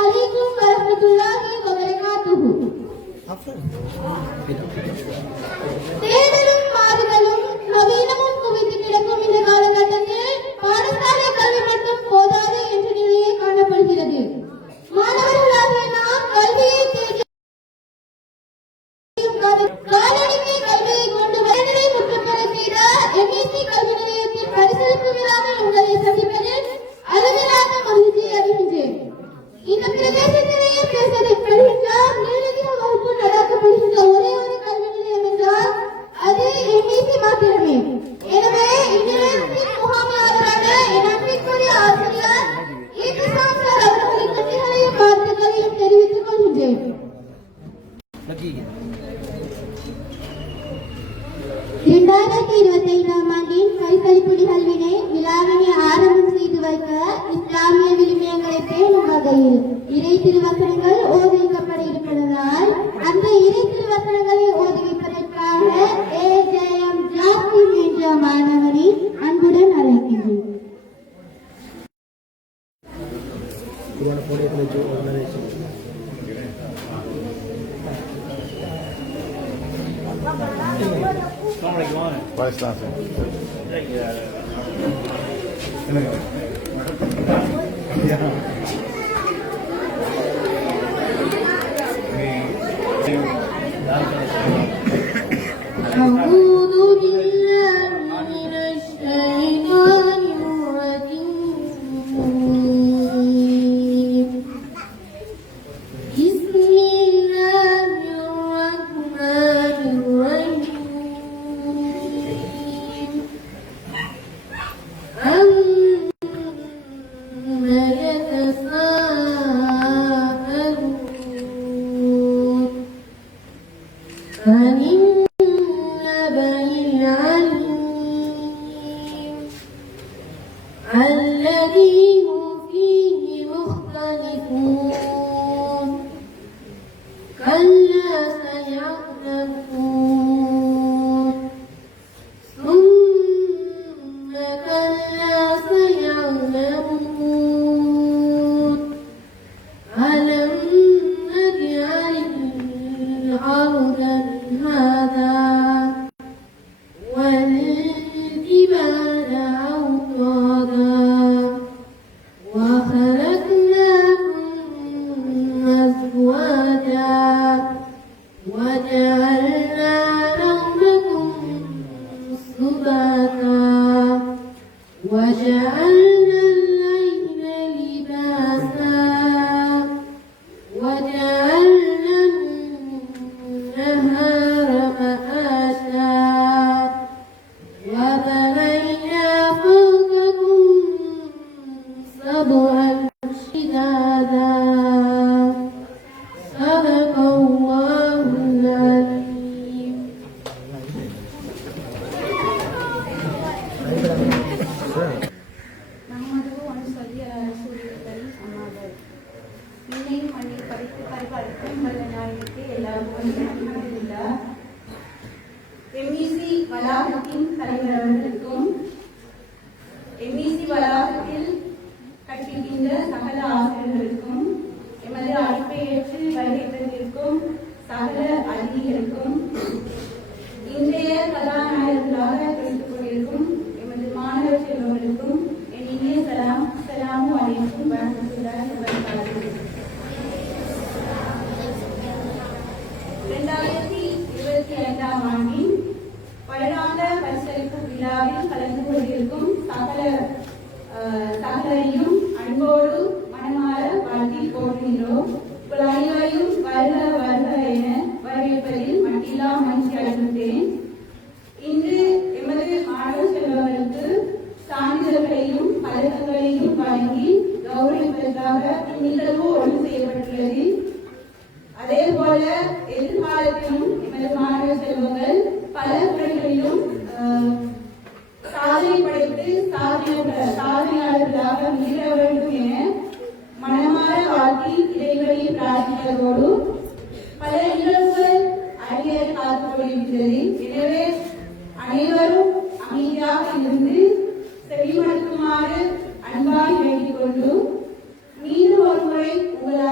عليكم ورحمة الله وبركاته. தேடலும் மாறுதலும் நவீனமும் குவித்து கிடக்கும் இந்த காலகட்டத்தில் பாடசாலை கல்வி மட்டும் போதாது என்ற நிலையே காணப்படுகிறது. மாணவர்களாகிய நாம் கல்வியை காலடிமை கல்வியை கொண்டு வரைநிலை முற்றுப்பெற செய்த எம்எஸ்சி கல்வி நிலையத்தில் பரிசளிப்பு விழாவில் உங்களை சந்திப்பதில் அருகலாக மகிழ்ச்சி அடைகின்றேன். இந்த பிரதேசத்திலேயே பேசப்படுகின்ற நீலகிரி வகுப்பு நடத்தப்படுகின்ற ஒரே ஒரு கல்வி நிலையம் என்றால் அது எம்எஸ்சி மாத்திரமே. எனவே இந்நிலையத்தின் முகாமையாளரான என் அன்பிற்குரிய ஆசிரியர் ஈபிசாம் சார் அவர்களின் நன்றிகளையும் வாழ்த்துக்களையும் தெரிவித்துக் கொள்கின்றேன். 2025ஆம் ஆண்டின் கைத்தளிப்பு நிகழ்வினை விழாவினை ஆரம்பம் செய்து வைக்க இஸ்லாமிய விழுமியங்களை பேணும் வகையில் இறை திருவசனங்கள் ஓதுவிக்கப்பட இருப்பதனால் அந்த இறை திருவசனங்களை ஓதுவிப்பதற்காக ஏஜேஎம் ஜாஸ்தின் என்ற மாணவரை அன்புடன் அழைக்கின்றேன். Vai estar assim. எம்இசி வளாகத்தின் தலைவர் அவர்களுக்கும் எம்இசி வளாகத்தில் கற்பிக்கின்ற சகல ஆசிரியர்களுக்கும் எமது அழைப்பை ஏற்று வருகை தந்திருக்கும் சகல அதிதிகளுக்கும் இன்றைய கதாநாயகர்களாக பேசிக் கொண்டிருக்கும் எமது மாணவ செல்வங்களுக்கும் என் இனிய சலாம் அலைக்கும் வரமத்துல்லாஹி வபரகாத்துஹு. 2025ஆம் ஆண்டின் வருடாந்த பரிசளிப்பு விழாவில் கலந்து கொண்டிருக்கும் சகலரையும் அன்போடு மனமாற வாழ்த்தி போடுகின்றோம். உங்கள் அனைவரையும் வருக வருக என வரவேற்பதில் மட்டில்லா மகிழ்ச்சி அடைகின்றேன். இன்று எமது மாணவ செல்வங்களுக்கு சான்றிதழ்களையும் பதக்கங்களையும் வழங்கி கௌரவிப்பதற்காக இந்நிகழ்வு ஒன்று செய்யப்பட்டுள்ளது. அதே போல எதிர்காலத்திலும் எமது மாணவ செல்வங்கள் பல துறைகளிலும் சாதனை படைத்து சாதனையாளர்களாக மீற வேண்டும் என மனமாற வாழ்த்தி இறைவனை பிரார்த்திப்பதோடு பல நிகழ்வுகள் அறிய காத்துக் கொள்கின்றது. எனவே அனைவரும் அமைதியாக இருந்து செவிமடுக்குமாறு அன்பாய் வேண்டிக் கொண்டு மீண்டும் ஒருமுறை உங்கள்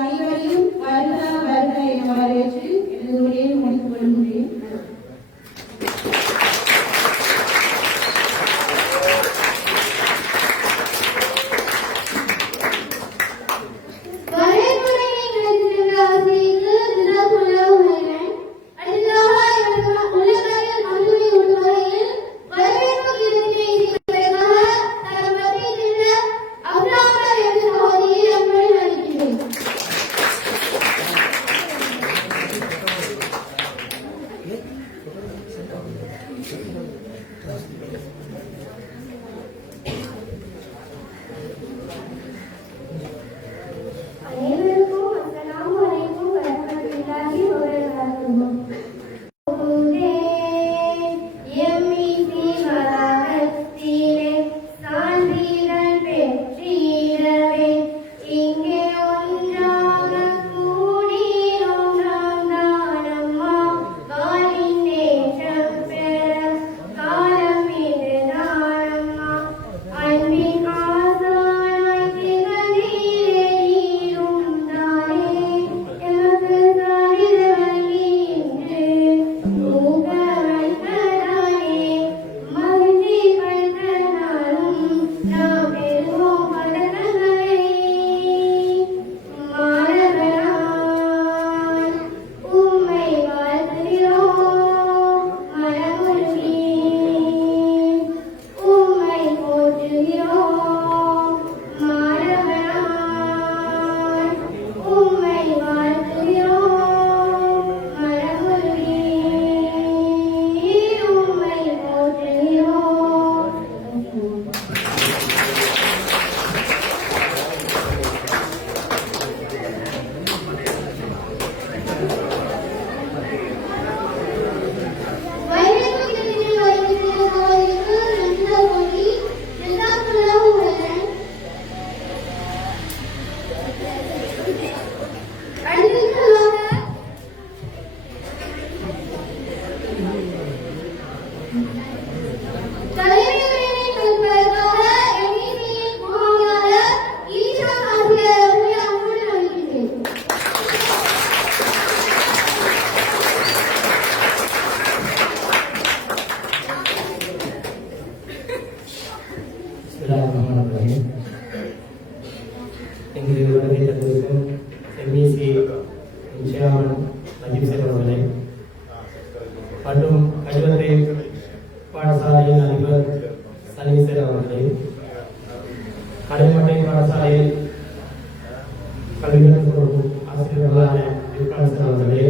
கல்வியாளர் கொடுக்கும் ஆசிரியர்களான வில்கான்சன் அவர்களே,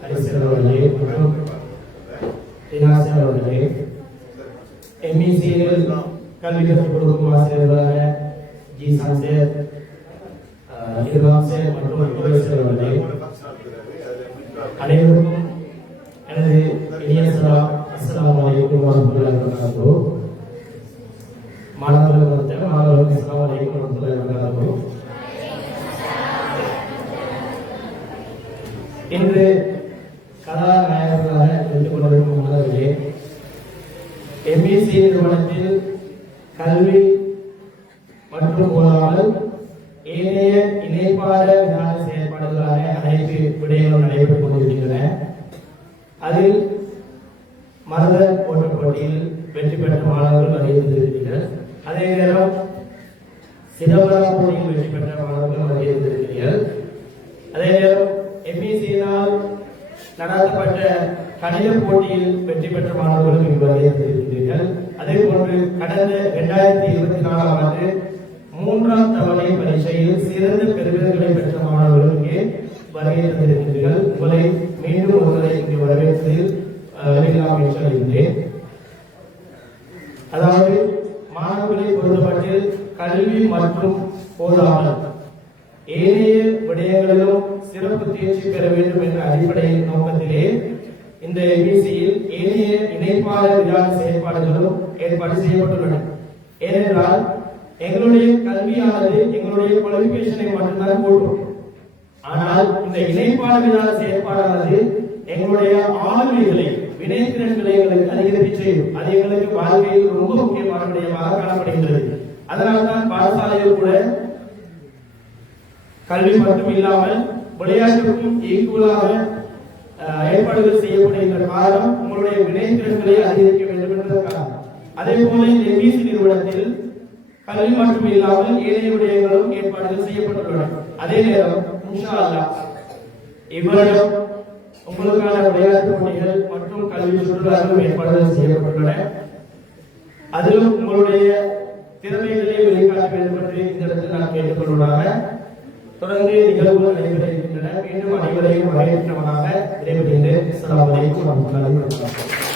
ஹரிசன் அவர்களே மற்றும் தினாசன் அவர்களே, எம்இசியில் கல்வியாளர் கொடுக்கும் ஆசிரியர்களான ஜி சஞ்சர், இர்வாசன் மற்றும் யுவசர் அவர்களே, அனைவருக்கும் எனது இனிய சலாம். அஸ்ஸலாமு அலைக்கும் வரஹ்மத்துல்லாஹி வபரகாத்துஹு. மாணவர்களுக்கு அஸ்ஸலாமு அலைக்கும் வரஹ்மத்துல்லாஹி வபரகாத்துஹு. இன்று கதாநாயகர்களாக இருந்து கொண்டிருக்கும் மாணவர்களே, எம்பிசி நிறுவனத்தில் கல்வி மற்றும் போதாமல் ஏனைய இணைப்பாள விதான செயல்பாடுகளான அனைத்து விடயங்களும் நடைபெற்றுக் கொண்டிருக்கின்றன. அதில் மருத ஓட்டப் போட்டியில் வெற்றி பெற்ற மாணவர்கள் அறிந்திருக்கிறீர்கள். அதே நேரம் சிதம்பரம் போட்டியில் வெற்றி பெற்ற மாணவர்கள் அறிந்திருக்கிறீர்கள். அதே நேரம் எம்பிசியினால் நடத்தப்பட்ட கணித போட்டியில் வெற்றி பெற்ற மாணவர்களும் இங்கு அறிந்திருக்கிறீர்கள். அதே போன்று கடந்த 2024 ஆண்டு 3ஆம் தவணை பரீட்சையில் சிறந்த பெறுபேறுகளை பெற்ற மாணவர்கள் இங்கே வருகை தந்திருக்கிறீர்கள். உங்களை மீண்டும் ஒருவரை இங்கு வரவேற்பதில் வெளியிலாம் என்று அறிந்தேன். அதாவது மாணவர்களை பொறுத்தமட்டில் கல்வி மற்றும் போதாமல் ஏனைய விடயங்களிலும் சிறப்பு தேர்ச்சி பெற வேண்டும் என்ற அடிப்படை நோக்கத்திலே இந்த எம்பிசியில் ஏனைய இணைப்பாளர் விதான செயல்பாடுகளும் ஏற்பாடு செய்யப்பட்டுள்ளன. ஏனென்றால் எங்களுடைய கல்வியானது எங்களுடைய குவாலிபிகேஷனை மட்டும்தான் கூட்டும். ஆனால் இந்த இணைப்பாளர் விதான செயல்பாடானது எங்களுடைய ஆளுமைகளை வினைத்திறன்களை எங்களுக்கு அதிகரிப்பு செய்யும். அது எங்களுக்கு வாழ்க்கையில் ரொம்ப முக்கியமான விடயமாக காணப்படுகின்றது. அதனால்தான் பாடசாலையில் கூட கல்வி மட்டும் இல்லாமல் விளையாட்டுக்கும் ஈக்குவலாக ஏற்பாடுகள் செய்யப்படுகின்ற காரணம் உங்களுடைய வினைத்திறன்களை அதிகரிக்க வேண்டும் என்பதற்காக. அதே போல இந்த எம்பிசி நிறுவனத்தில் கல்வி மட்டும் இல்லாமல் ஏனைய விடயங்களும் ஏற்பாடுகள் செய்யப்பட்டுள்ளன. அதே நேரம் இன்ஷா அல்லாஹ் இவ்வருடம் உங்களுக்கான விளையாட்டு போட்டிகள் மற்றும் கல்வி சுற்றுலாக்களும் ஏற்பாடுகள் செய்யப்பட்டுள்ளன. அதிலும் உங்களுடைய திறமைகளை வெளிக்காட்ட வேண்டும் என்று இந்த இடத்தில் நான் கேட்டுக்கொள்வதாக தொடர்ந்து நிகழ்வுகள் நடைபெற இருக்கின்றன. மீண்டும் அனைவரையும் வரவேற்றவனாக விடைபெறுகின்றேன். அஸ்ஸலாமு அலைக்கும் வரஹ்மத்துல்லாஹி வபரகாத்துஹு.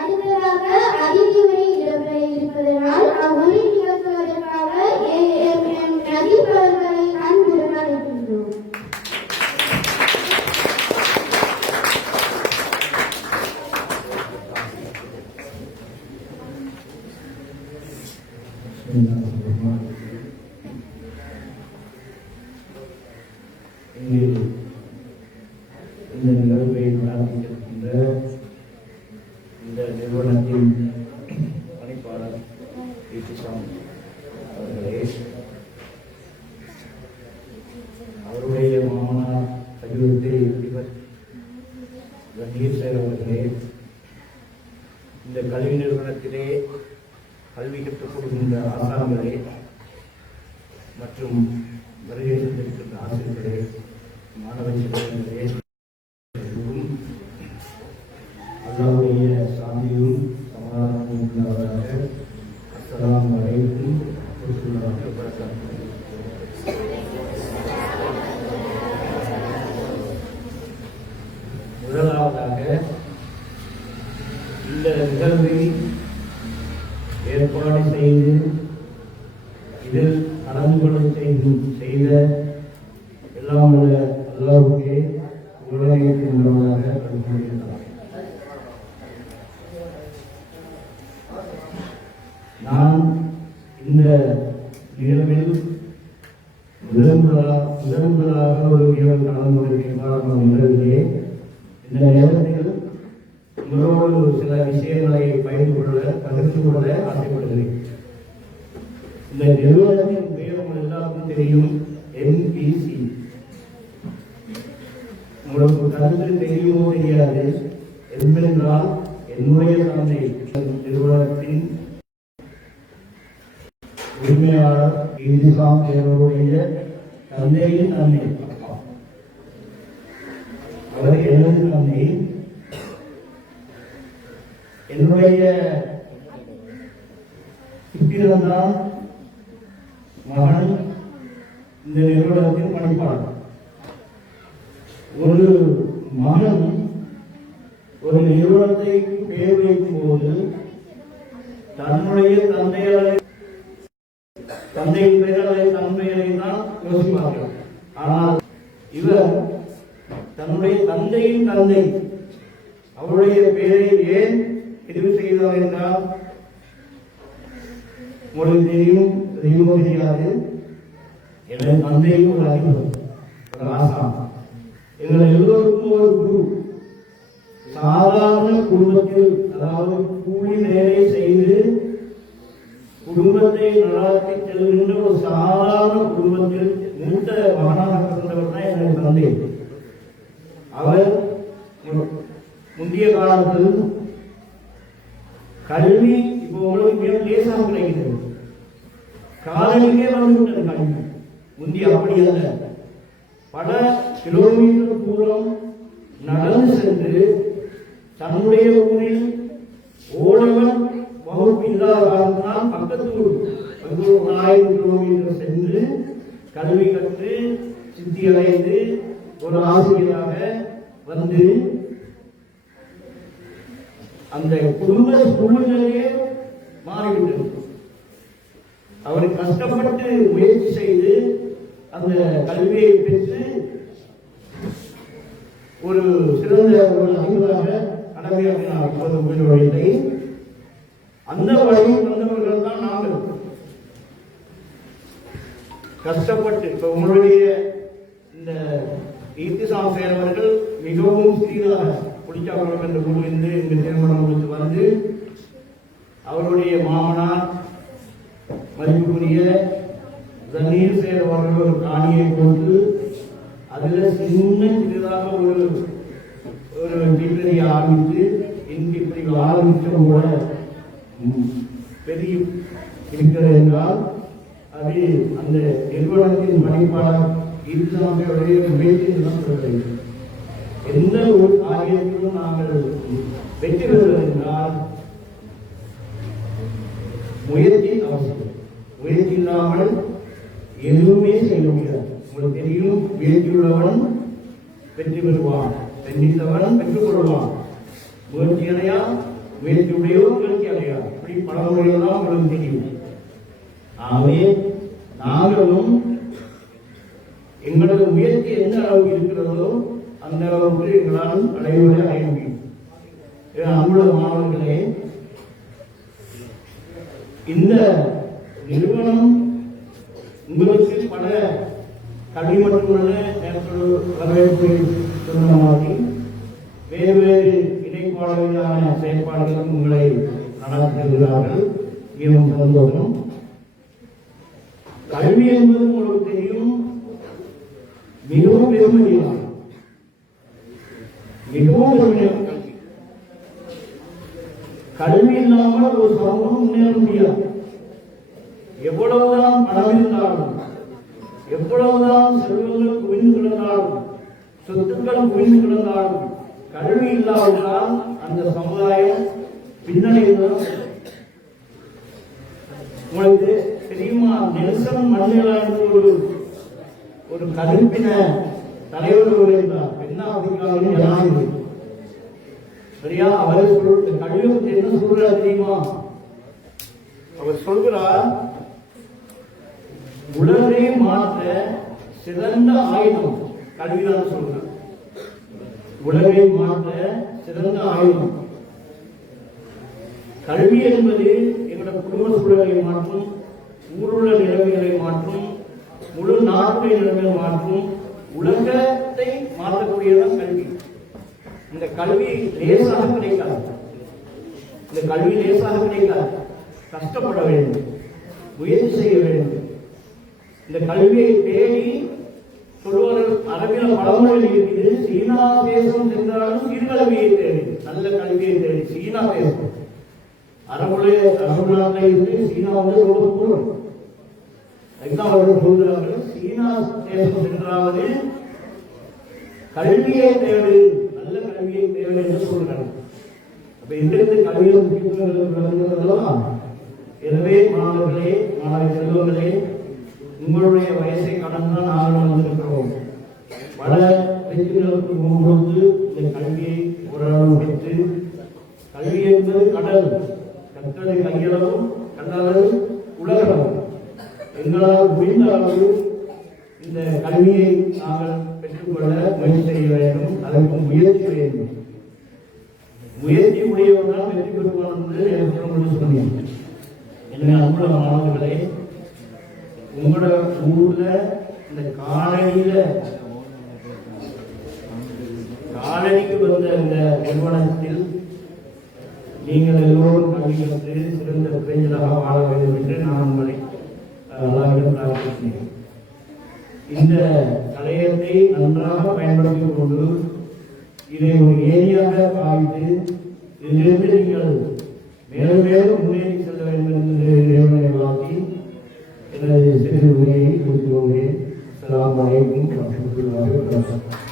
அடுத்ததாக அதிதிவரை இடம்பெற இருப்பதனால் அவ்வுரை நிகழ்த்துவதற்காக ஏஎம்எம் நதீப் அவர்களை அன்புடன் அழைக்கின்றோம். இந்த நிகழ்வை நடத்தியிருக்கின்ற இந்த நிறுவனத்தின் பணிப்பாளர் அவர்களே, அவருடைய மாமனார் சகிதத்தை கணேசர் அவர்களே, இந்த கல்வி நிறுவனத்திலே கல்வி கற்றுக் கொடுக்கின்ற ஆசான்களே மற்றும் வருகை தந்திருக்கின்ற ஆசிரியர்களே, மாணவ செல்வங்களே, அல்லாஹ்வுடைய சாந்தியும் சமாதானமும் உண்டாவதாக. அஸ்ஸலாமு அலைக்கும் வரஹ்மத்துல்லாஹி வபரகாத்துஹு. முதலாவதாக இந்த நிகழ்வை ஏற்பாடு செய்து இதில் கலந்து கொள்ள செய்த எல்லாம் உள்ள அல்லாஹ்வுக்கே உலகத்தின் மூலமாக கண்டுபிடிக்கிறார். நான் இந்த நிகழ்வில் முதன்முதலாக ஒரு நிகழ்வு கலந்து கொண்டிருக்கின்ற நிகழ்விலே இந்த நேரத்தில் உங்களோடு சில விஷயங்களை பகிர்ந்து கொள்ள ஆசைப்படுகிறேன். இந்த நிறுவனத்தின் பெயர் உங்கள் எல்லாருக்கும் தெரியும், எம்பிசி. உங்களுக்கு கருத்து தெரியுமோ தெரியாது, என்பதென்றால் என்னுடைய தந்தை நிறுவனத்தின் உரிமையாளர் இந்திசாம் தேவருடைய தந்தையின் தந்தை, அவர் எனது தந்தை. என்னுடைய சுற்றில்தான் மகன் இந்த நிறுவனத்தின் பணிப்பாளர். ஒரு மகன் ஒரு நிறுவனத்தை பெயர் வைக்கும் போது தன்னுடைய தந்தையின் பெயரை தன் பெயரை தான் யோசிப்பார்கள். ஆனால் இவர் தன்னுடைய தந்தையின் தந்தை அவருடைய பெயரை ஏன் தெரிவு செய்தார் என்றால், உங்களுக்கு தெரியுமோ தெரியாது, எனது தந்தையும் ஒரு அறிவு, ஒரு ஆசான். எங்கள் எல்லோருக்கும் ஒரு குரு. சாதாரண குடும்பத்தில், அதாவது கூலி வேலை செய்து குடும்பத்தை நடாத்தி செல்கின்ற ஒரு சாதாரண குடும்பத்தில் மூத்த மகனாக இருந்தவர் தான் எனது தந்தை. அவர் முந்தைய காலத்தில் கல்வி இப்போ உங்களுக்கு லேசாக கிடைக்கிறது, காலையிலே வந்துவிட்டது கல்வி. முந்தைய அப்படி அல்ல, பல கிலோமீட்டர் தூரம் நடந்து சென்று தன்னுடைய ஊரில் ஓடவன் வகுப்பு இல்லாத காரணத்தினால் பக்கத்து ஊர் 1000 கிலோமீட்டர் சென்று கல்வி கற்று சித்தி அடைந்து ஒரு ஆசிரியராக வந்து அந்த குடும்ப சூழ்நிலையே மாறிவிட்டது. அவர் கஷ்டப்பட்டு முயற்சி செய்து அந்த கல்வியை பெற்று ஒரு சிறந்த ஒரு அறிவாக கடமையாற்றினார். அந்த வழியில் வந்தவர்கள் தான் நாங்கள். கஷ்டப்பட்டு இப்ப உங்களுடைய இந்த இத்திசாம் சேர்வர்கள் மிகவும் சிறிதாக குடிச்சாக்குளம் என்ற ஊரிலிருந்து இந்த திருமணம் முடித்து வந்து அவருடைய மாமனார் மதிப்புக்குரிய தண்ணீர் சேர்வர்கள் ஒரு காணியை கொடுத்து அதில் சின்னதாக ஒரு டிகிரி ஆரம்பித்து இப்படி ஆரம்பித்த கூட பெரிய இருக்கிறது என்றால் அது அந்த நிறுவனத்தின் பணிப்பாளர் இஸ்லாமியுடைய முயற்சியில் தான் சொல்கிறது. எந்த ஒரு காரியத்திலும் நாங்கள் வெற்றி பெறுவது என்றால் முயற்சி அவசியம். முயற்சி இல்லாமல் எதுவுமே செய்ய முடியாது. உங்களுக்கு தெரியும், முயற்சியுள்ளவன் வெற்றி பெறுவான், சிந்தித்தவன் பெற்றுக் கொள்வான். முயற்சி அடையா, முயற்சியுடையோ முயற்சி அடையா, இப்படி பல முறையெல்லாம் உங்களுக்கு தெரியும். ஆகவே நாங்களும் எங்களது முயற்சி எந்த அளவுக்கு இருக்கிறதோ அந்த அளவுக்கு எங்களால் அடைவதை அடைய முடியும். அன்புள்ள மாணவர்களே, இந்த நிறுவனம் உங்களுக்கு பல கல்வி மட்டுமல்ல, வரவேற்பு சொன்னமாகி வேறு வேறு இணைப்பாளர்களான செயற்பாடுகளும் உங்களை நடத்துகிறார்கள். மிகவும் சந்தோஷம். கல்வி என்பது உங்களுக்கு தெரியும், மிகவும் பெருமையான கல்வி. கல்வி இல்லாமல் ஒரு சமூகம் முன்னேற முடியாது. எவ்வளவுதான் பணம் இருந்தாலும், எவ்வளவுதான் செல்வங்கள் குவிந்து கிடந்தாலும், சொத்துக்கள் குவிந்து கிடந்தாலும், கல்வி இல்லாவிட்டால் அந்த சமுதாயம் பின்னடைவுதான். உங்களுக்கு தெரியுமா, நெல்சன் மண்டேலா என்று ஒரு கருப்பின தலைவர் இருந்தார். தென்னாப்பிரிக்காவின் ஜனாதிபதி. சரியா? அவர் கல்வி என்ன சொல்றார் தெரியுமா? அவர் சொல்கிறார், உலகை மாற்ற சிறந்த ஆயுதம் கல்விதான் சொல்றார். உலகை மாற்ற சிறந்த ஆயுதம் கல்வி என்பது எங்களோட குடும்ப சூழலை மாற்றும், ஊருள்ள நிலைமைகளை மாற்றும், முழு நாட்டுடைய நிலைமைகளை மாற்றும், உலகத்தை மாற்றக்கூடியதான் கல்வி. இந்த கல்வி லேசாக கிடைக்காது. இந்த கல்வி லேசாக கிடைக்காது. கஷ்டப்பட வேண்டும், முயற்சி செய்ய வேண்டும். இந்த கல்வியை தேடி சொல்லுவார்கள், அரபியில் பழமொழி இருக்குது, சீனா தேசம் சென்றாலும் சீர்கல்வியை தேடி, நல்ல கல்வியை தேடி. சீனா தேசம் அரபு நாட்டில் இருந்து சீனா வந்து ரொம்ப தூரம். அதுதான் அவர்கள் சொல்கிறார்கள், சீனா தேசம் சென்றாவது கல்வியை தேடு, நல்ல கல்வியை தேவை என்று சொல்கிறார்கள். அப்ப இன்றைக்கு கல்வியில் முக்கியத்துவம். எனவே மாணவர்களே, மாணவ செல்வங்களே, உங்களுடைய வயசை கடந்தான் நாங்கள் வந்திருக்கிறோம். பல வெற்றிகளுக்கு முன்பொழுது இந்த கல்வியை ஓரளவு முடித்து, கல்வி என்பது கடல், கற்றலை கையளவும் கண்டளவு உலகளவும். எங்களால் முடிந்த அளவு இந்த கல்வியை நாங்கள் பெற்றுக்கொள்ள முயற்சி செய்ய வேண்டும், அதற்கு முயற்சி வேண்டும். முயற்சி உடையவர்கள் வெற்றி பெறுவார் என்று எனக்கு சொன்னேன். எனவே அன்புள்ள மாணவர்களே, உங்களோட ஊர்ல இந்த காலனிக்கு வந்த இந்த நிறுவனத்தில் நீங்கள் எல்லோரும் கல்வி கற்று சிறந்த பிள்ளைகளாக வாழ வேண்டும் என்று நான் உங்களை பிரார்த்திக்கிறேன். இந்த கலையத்தை நன்றாக பயன்படுத்திக் கொண்டு இதை ஒரு ஏரியாக பாய்ந்து இதிலிருந்து நீங்கள் மேலும் மேலும் முன்னேறி செல்ல வேண்டும் என்று வாழ்த்தி எனது சிறு உரையை முடித்து கொள்கிறேன். அஸ்ஸலாமு அலைக்கும் வரஹ்மத்துல்லாஹி வபரகாத்துஹு.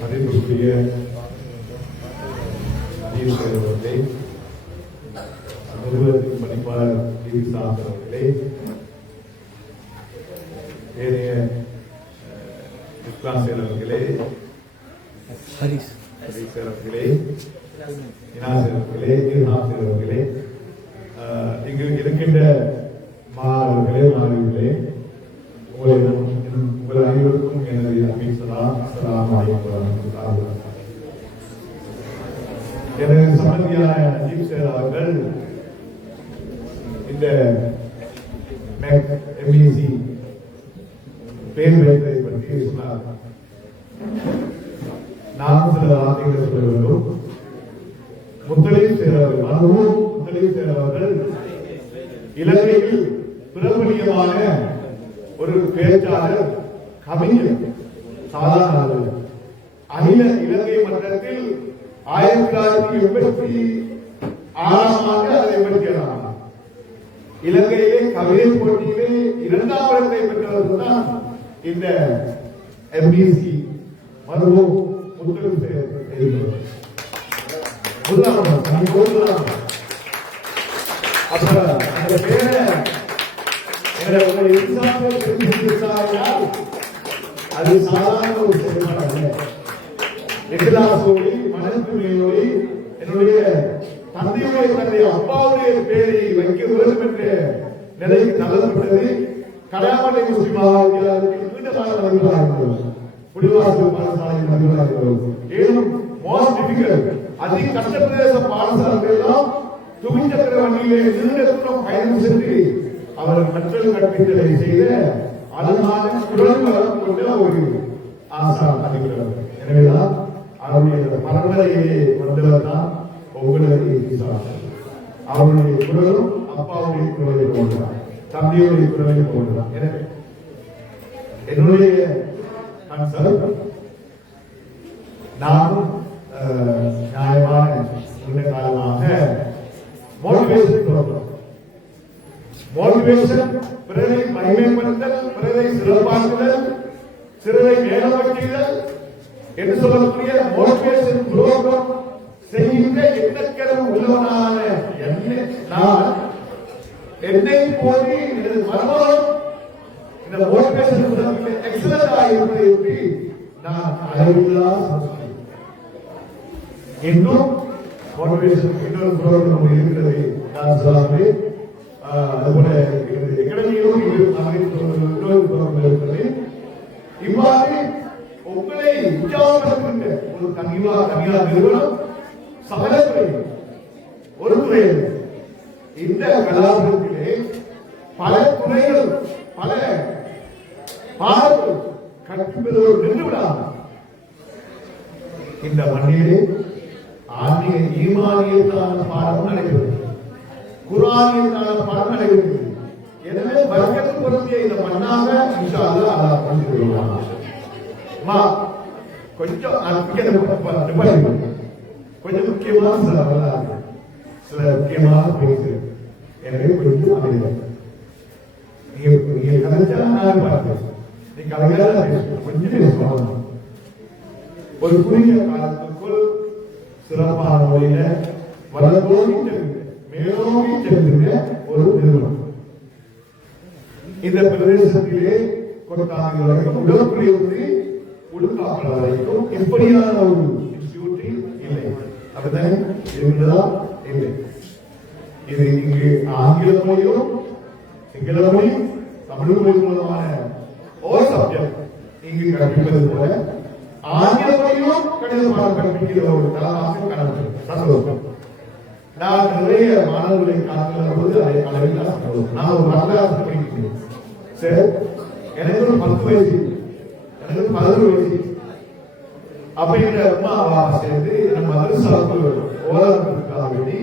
மதிப்புக்குரிய அவர்களே, நிறுவனத்தின் பணிப்பாளர் அவர்களே, ஏனைய இஸ்லாம் செயலர்களே, ஹரிஸ் அவர்களே, இனாஸ் அவர்களே, இங்கு இருக்கின்ற மாணவர்களே, மாணவிகளே, உங்கள் அனைவருக்கும் எனது அமீன் சலாம். அஸ்ஸலாமு அலைக்கும் வரஹ்மத்துல்லாஹி வபரகாத்துஹு. எனது சம்பந்தியான நஜீப் சார் அவர்கள் இந்த MEC பேர் வைப்பதை பற்றி சொன்னார். நான் சில வார்த்தைகளை சொல்ல வேண்டும். முத்தலீப் சார் அவர்கள் இலங்கையில் பிரபலியமான ஒரு பேச்சாளர், கவிஞர், சாதாரண அகில இலங்கை மன்றத்தில் 1986 அதை 87 இலங்கையிலே கவிதை போட்டியிலே 2ஆம் இடத்தை பெற்றவர் தான் இந்த MEC மருவம் முத்தலீப் சார். அப்ப அந்த பேரை அது சாதாரண ஒரு செயல்பாடு. எதிராசோடி மனத்துறையோடி என்னுடைய தந்தையுடைய தந்தை அப்பாவுடைய பேரை வைக்க வேண்டும் என்ற நிலைக்கு தள்ளப்பட்டது. கடாமலை முஸ்லிம் நீண்டதாக வருகிறார்கள், குடிவாசல் பாடசாலையில் வருகிறார்கள். ஏதும் மோஸ்ட் டிஃபிகல்ட் அதிக கஷ்டப்பிரதேச பாடசாலைகள் எல்லாம் துவிச்சக்கர வண்டியிலே நீண்ட தூரம் பயணம் சென்று அவர் கற்றல் கற்பித்தலை செய்த அதனால குரல் வளம் கொண்ட ஒரு ஆசா அறிகிறார். எனவேதான் அவருடைய பரம்பரையிலே வந்தவர் தான் ஒவ்வொரு அவருடைய குரலும் அப்பாவுடைய குரலை போன்றார், தம்பியுடைய குரலை போன்றார். எனவே என்னுடைய நானும் நியாயமான நீண்ட காலமாக மோட்டிவேஷன் ப்ரோக்ராம், மோட்டிவேஷன், பிறரை மகிமைப்படுத்தல், பிறரை சிறப்பாக்குதல், சிறரை மேலப்படுத்துதல் என்று சொல்லக்கூடிய மோட்டிவேஷன் ப்ரோக்ராம் செய்கின்ற எண்ணக்கரம் உள்ளவனான என்னை போது எனது மருமகன் இந்த மோட்டிவேஷன் எக்ஸலன்ட் ஆகியிருப்பதை ஒட்டி நான் அளவில்லா இன்னும் மோட்டிவேஷன் இன்னொரு ப்ரோக்ராம் இருக்கிறது. நான் சொல்லாமல் அதுபோல எக்கடமியிலும் இன்னொரு ப்ரோக்ராம் இருக்கிறது. இவ்வாறு உங்களை உற்சாகப்படுத்துகின்ற ஒரு தனியார் நிறுவனம் சகலத்துறை ஒரு துறையில் இந்த கலாபுரத்திலே பல துறைகள் பல பாடங்கள் கற்பிப்பதோடு நின்றுவிடாமல் இந்த மண்ணிலே ஆன்மீக ஈமானியத்தான பாடம் நடைபெறுகிறது, குர்ஆனியத்தான பாடம் நடைபெறுகிறது. எனவே பரக்கத்து பொருந்திய இந்த மண்ணாக இன்ஷா அல்லாஹ் அல்லாஹ் கொண்டிருக்கிறார். கொஞ்சம் கொஞ்சம் முக்கியமான சில முக்கியமான பேசு. எனவே கொஞ்சம் அமைதியாக நீங்க கலைச்சா நான் பார்க்கிறேன். நீ கலைஞராக கொஞ்சம் பேசணும். ஒரு குறுகிய காலத்துக்குள் சிறப்பான முறையில வளர்ந்தோங்கி செல்கிற மேலோங்கி செல்கிற ஒரு நிறுவனம் இந்த பிரதேசத்திலே கொண்டாங்க வரைக்கும் உடற்குறையிலிருந்து உடுக்காப்பட வரைக்கும் எப்படியான ஒரு இன்ஸ்டிடியூட் இல்லை. அப்படித்தானே இருந்ததா? இல்லை. இது இங்கு ஆங்கில மொழியும் சிங்கள மொழி தமிழ் மொழி மூலமான ஒரு சப்ஜெக்ட் இங்கு கற்பிப்பது போல ஆங்கில மொழியும் கணித பாடம் கற்பிக்கிற ஒரு தளமாக காணப்படுகிறது. சந்தோஷம். நான் நிறைய மாணவர்களை காண்கிற போது அதை அளவில் நான் ஒரு வரலாறு படிக்கிறேன். சரி, எனக்கு ஒரு 10 வயசு, எனக்கு 11 வயசு. அப்ப எங்க அம்மா அப்பா சேர்ந்து நம்ம மதரசாவுக்கு ஓலாடுறதுக்காக வேண்டி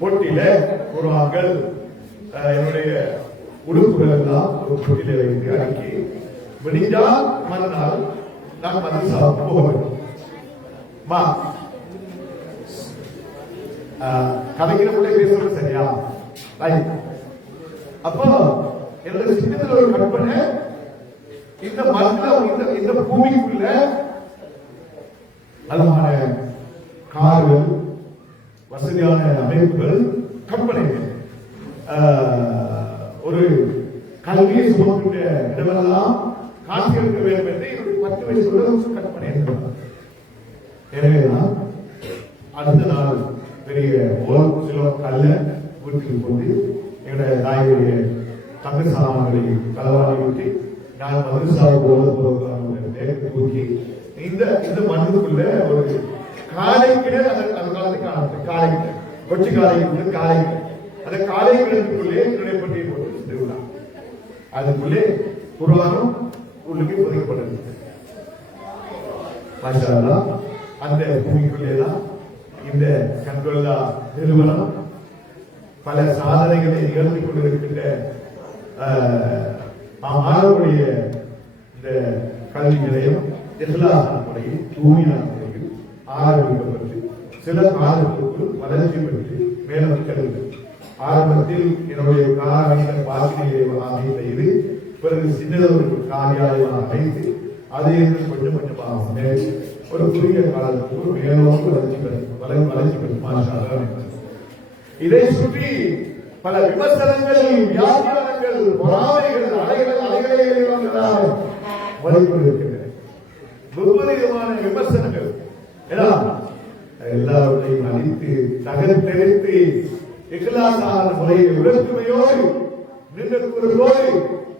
போட்டியில ஒரு ஆண்கள் என்னுடைய உடுப்புகள் எல்லாம் ஒரு போட்டியில வைத்து அடுக்கி விடிஞ்சால் மறுநாள் நான் மதரசாவுக்கு போக வேண்டும். கதைக்கிற பிள்ளை பேசுறது சரியா? அப்போ என்னோட சின்னத்தில் ஒரு கற்பனை, இந்த மண்ணில் இந்த பூமிக்குள்ள அழகான கார்கள், வசதியான அமைப்புகள், கற்பனைகள், ஒரு கல்வியை சுமக்கின்ற இடமெல்லாம் காட்சி எடுக்க வேண்டும் என்று என்னுடைய 10 வயசு கற்பனை இருக்கிறார். எனவேதான் அடுத்த நாள் பெரிய சில கல்ல வீட்டுக்கு போட்டு என்னுடைய தாயுடைய தங்க சாமான்களை களவாடி விட்டு நான் மதுசாவுக்கு ஓட தூக்கி இந்த மண்ணுக்குள்ள ஒரு காலை கிணறு அந்த காலத்தை காணப்படும். காலை கொச்சி காலை காலை அந்த காலை கிணத்துக்குள்ளே என்னுடைய பட்டியை போட்டு திருவிழா அதுக்குள்ளே குர்ஆனும் உள்ளுக்கு புதைக்கப்பட்டது. அந்த பூமிக்குள்ளேதான் இந்த கண்கொள்ளா நிறுவனம் பல சாதனைகளை நிகழ்த்தி கொண்டிருக்கின்ற மாணவருடைய இந்த கல்வி நிலையம் இஸ்லாமிய முறையில் தூய்மையான முறையில் ஆரம்பிக்கப்பட்டு சில காலத்திற்குள் வளர்ச்சி பெற்று மேலும் செல்கிறது. ஆரம்பத்தில் என்னுடைய காரிய பாசியை செய்து பிறகு சின்னதொரு காரியாலயமாக வைத்து அதிலிருந்து கொஞ்சம் கொஞ்சமாக ஒரு குறுகிய காலத்துக்கு மேலோக்கு வளர்ச்சி பெற்று இதை சுற்றி பல விமர்சனங்கள், வியாபாரங்கள், பொறாமைகள், அலைகளை வழிபடுகின்றன. விபரீதமான விமர்சனங்கள் எல்லாவற்றையும் அழித்து தகர்த்தெடுத்து இக்லாசான முறையில் உடற்குமையோடு நின்றுவதோடு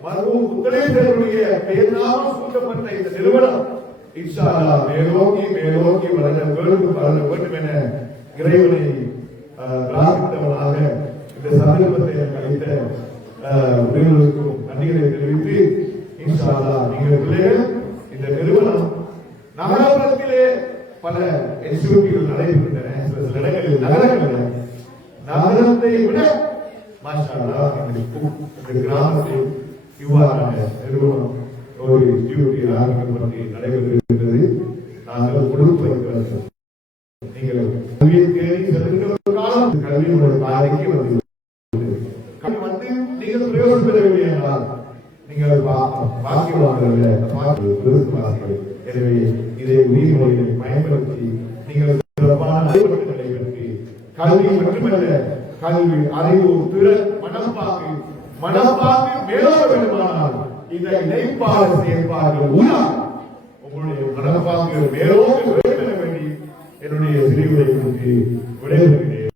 மருவும் உத்தரேசருடைய பெயர்நாமம் சூட்டப்பட்ட இந்த நிறுவனம் இன்ஷா அல்லாஹ் மேலோக்கி வளர வேண்டும் என இறைவனை பிரார்த்தித்தவனாக இந்த சந்தர்ப்பத்தை அளித்த உறவுகளுக்கும் நன்றிகளை தெரிவித்து இன்ஷா அல்லாஹ் நீங்கள் பிள்ளைகள் இந்த நிறுவனம் நகரத்திலே பல எக்ஸிபியூட்டிவ்கள் நடைபெறுகின்றன. சில இடங்களில் நகரங்களில் நகரத்தை விட மாஷா அல்லாஹ் இந்த கிராமத்தில் இவ்வாறான நிறுவனம் ஒரு டியூட்டி ஆரம்பிக்கப்பட்டு நடைபெறுகின்றது. நாங்கள் கொடுப்பதற்கு நீங்கள் கல்வியை தேடி செல்கின்ற ஒரு காலம் கல்வியினுடைய பாதைக்கு வந்து நீங்கள் பிரயோஜனம் பெறவில்லை என்றால் நீங்கள் பாக்கியவான்கள். எனவே இதை உரிய முறையில் பயன்படுத்தி நீங்கள் சிறப்பான நடைமுறைகளை பற்றி கல்வி மட்டுமல்ல, கல்வி அறிவு திறன் மனப்பாக்கு மேலோட வேண்டுமானால் இந்த இணைப்பாளர் செயற்பாடுகள் மூலம் உங்களுடைய மனப்பாங்குகள் மேலோங்க வேண்டும் என வேண்டி என்னுடைய சிறுவரை குறித்து விடைபெறுகிறேன்.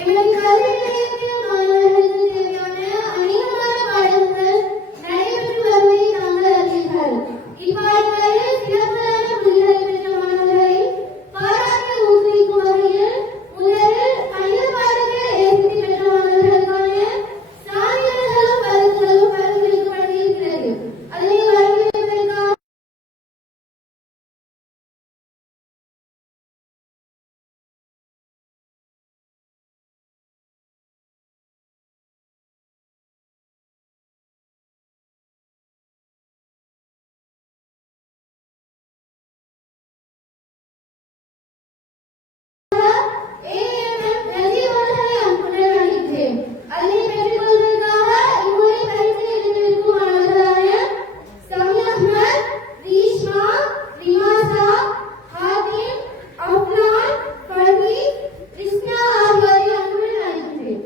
எமது கல்வி நிலையத்தில் மாணவர்களுக்கு தேவையான அநேகமான பாடங்கள் நடைபெற்று வருவதை தாங்கள் அறிவீர்கள். இப்பாடங்களில் சிறப்பான புள்ளிகளை பெற்ற மாணவர்களை பாராட்டி ஊக்குவிக்கும் வகையில் முதலில் கணித பாடத்தில் தேர்ச்சி பெற்ற மாணவர்களுக்கான சான்றிதழ்களும் பரிசுகளும் பரிந்துரைக்கப்பட இருக்கிறது. அதனை வழங்குவதற்காக ஏஎம்எம் நஜீப் அவர்களை அன்புடன் அழைக்கிறேன். அதனை பெற்றுக் கொள்வதற்காக இம்முறை பரிசில் எழுந்திருக்கும் மாணவர்களான சமி அஹ்மத், ரீஷ்மா, ரிமாசா, ஹாத்திம், அஃப்லான், பர்வீஸ், ரிஸ்னா ஆகியோரை அன்புடன் அழைக்கிறேன்.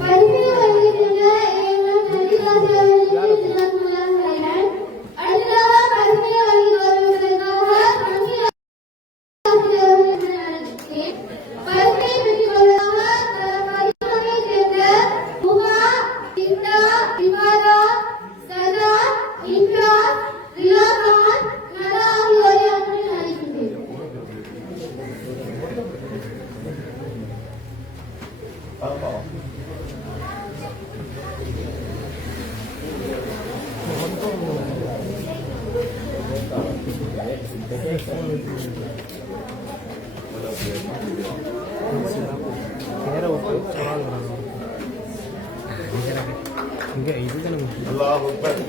பரிசில் வழங்குகின்ற ஏஎம்எம் நஜீப் அவர்களுக்கு சிறப்பு மலர்களையுடன் அடுத்ததாக பரிசில் வழங்கி வருவதற்காக சமி அவர்களை அழைக்கிறேன். பரிசிலை பெற்றுக் கொள்வதற்காக பரிசுகளைச் சேர்ந்த முகா, சிந்தா, இபாதா, சதா, இன்சாஸ், ரிலாகான், மதா ஆகியோரை அன்புடன் அழைக்கிறேன். அல்லாஹ் அக்பர்.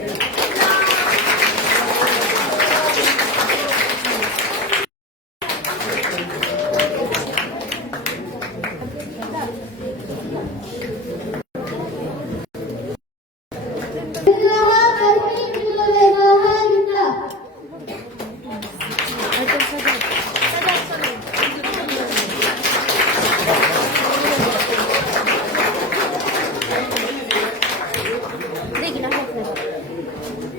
देखिए ना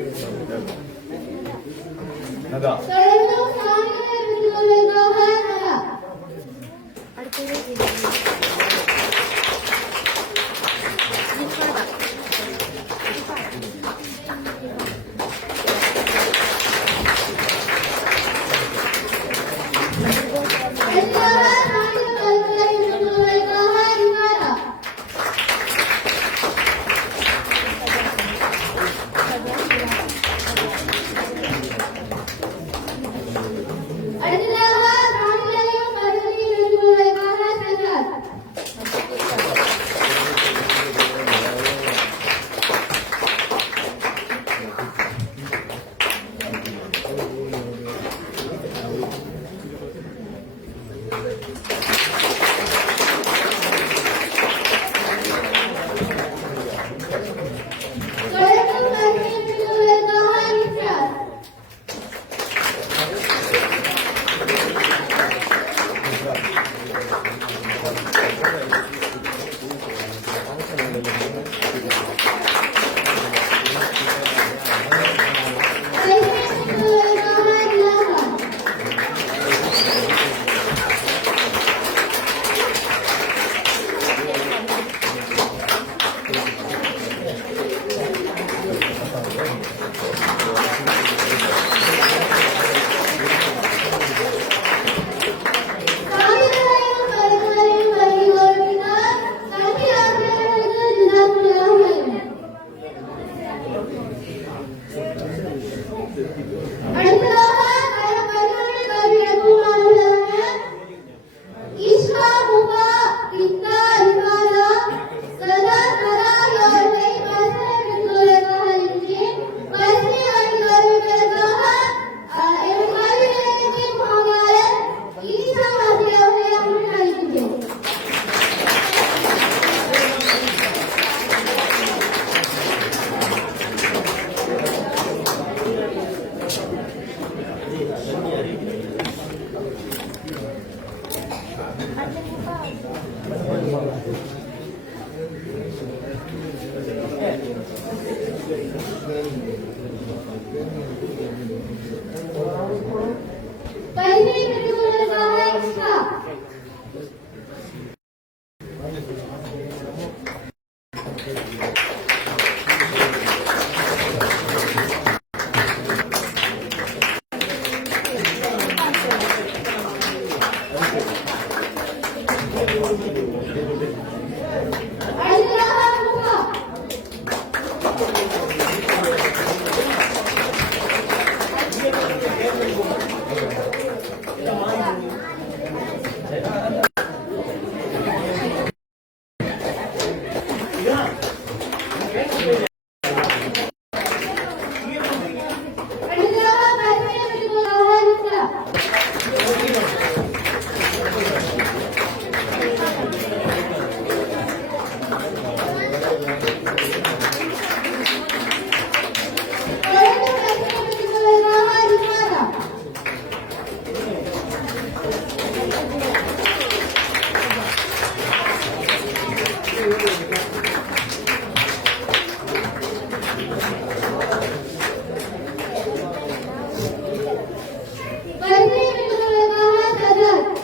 பரிசை வெல்லுவதற்காக சஜாத்.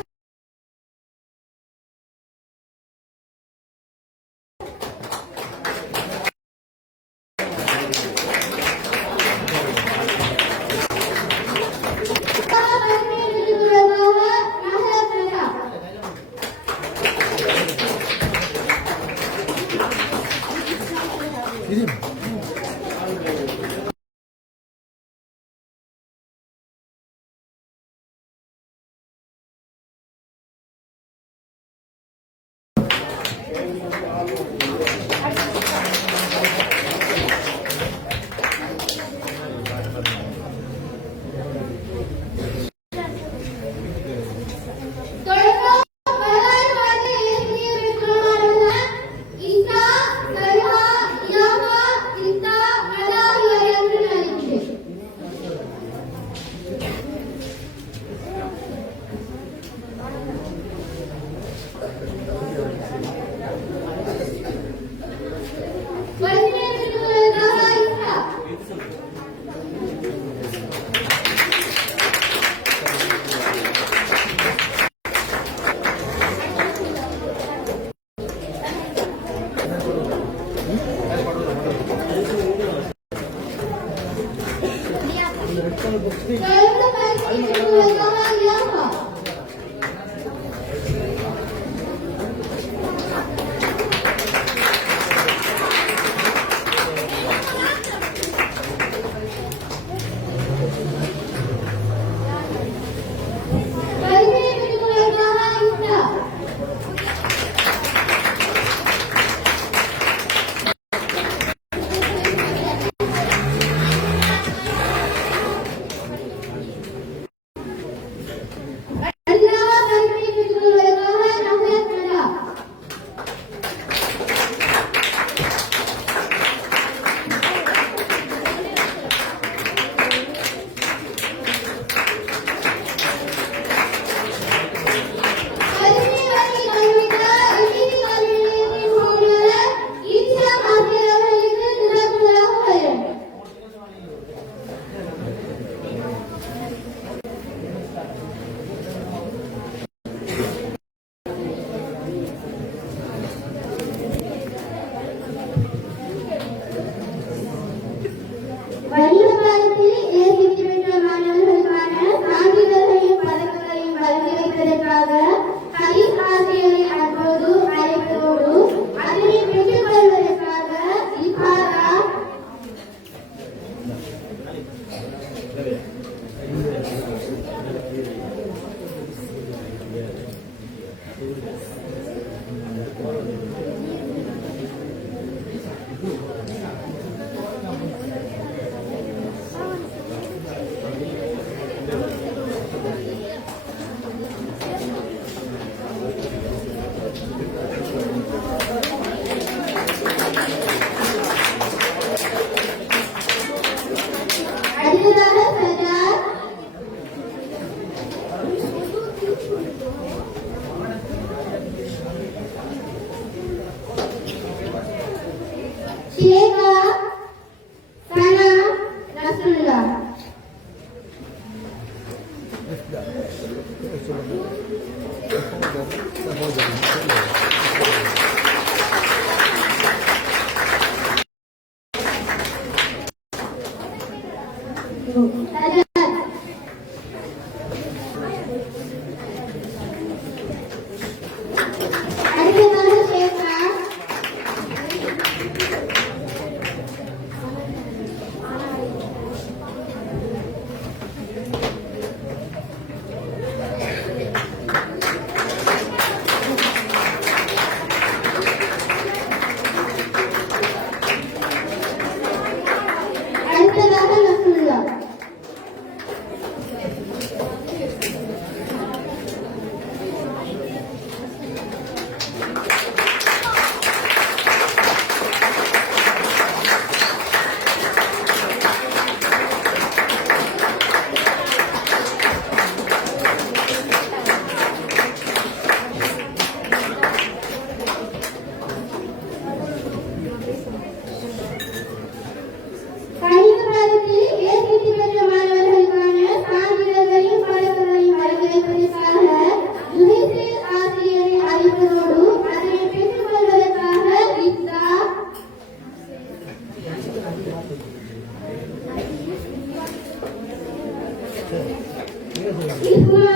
இஸ்மா,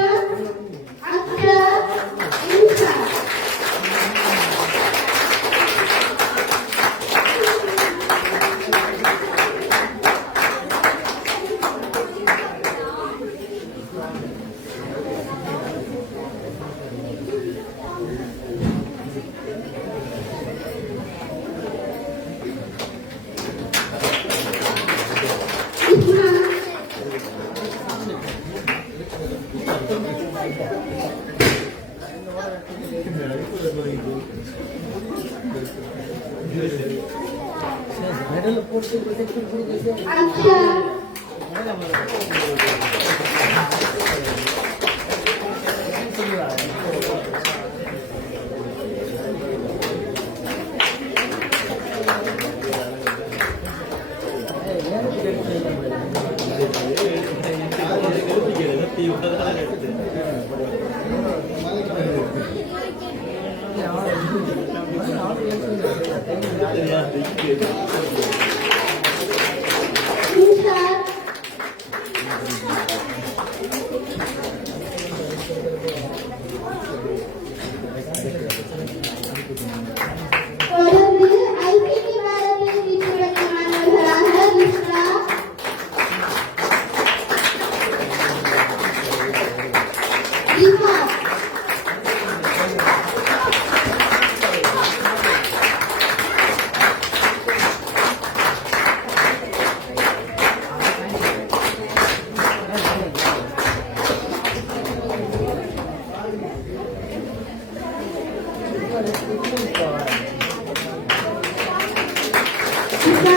அக்ஷா, இன்சா. இஸ்மா, அக்ஷா, இன்சா, தொடர்ந்து ஐசிடி பாரதியில் வீழ்ச்சியடைந்த மாணவர்களாக ரிஷ்டா, ரிஹா, இஸ்மா,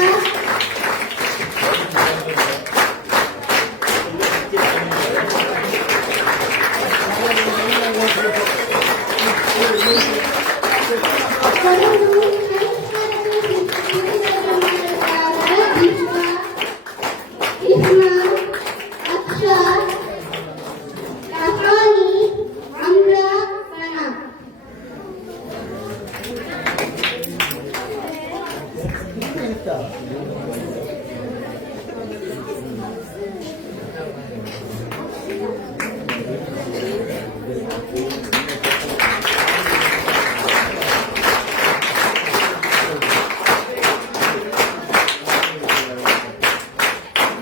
தொடர்ந்து சயின்ஸ் பாரதியில் வீழ்ச்சியடைந்த மாணவர்களாக ரிஷ்டா, இஸ்மா, அக்ஷா, ரஹானி, அம்ரா, சனா.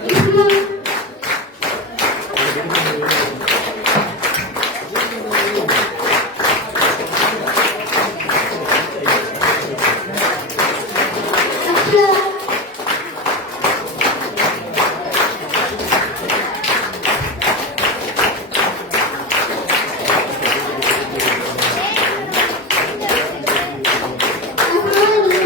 இஸ்மா, அக்ஷா, ரஹானி,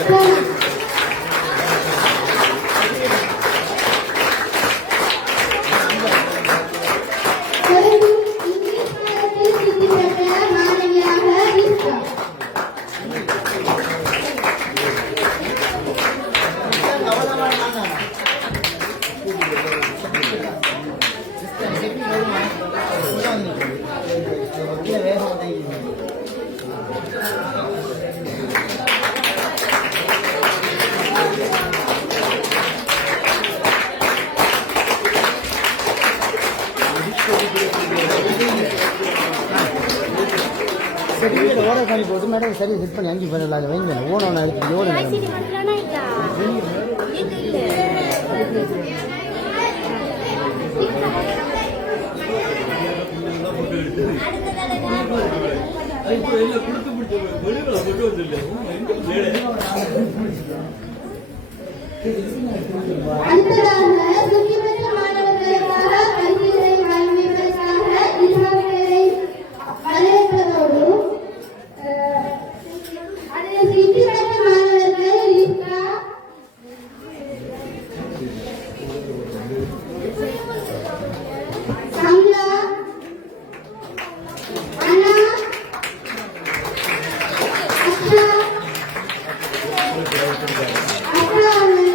சனா. தொடர்ந்து இங்கிலீஷ் பாடத்தில் சித்தி பெற்ற மாணவியாக ரிஷ்டா. ಸರ್ಟಿಫಿಕೇಟ್ ಓಡರ್ ಮಾಡಿಬೋದು ಮೇಡಮ್ ಸರಿ ಹಿಟ್ பண்ணி அங்கே பண்ணல அது வைங்க ஓனோன எடுத்து ஓடு ஐசிடி மட்டும்தானா இருக்கா அடுத்ததாக சித்தி பெற்ற மாணவர்களுக்காக பரிசுகளை வழங்குவதற்காக நிர்வாகிகளை வரவேற்பதோடு அதில் சித்தி பெற்ற மாணவர்கள் லிஸ்கா, சம்லா, அண்ணா, அக்ஷா, அக்ஷாவு,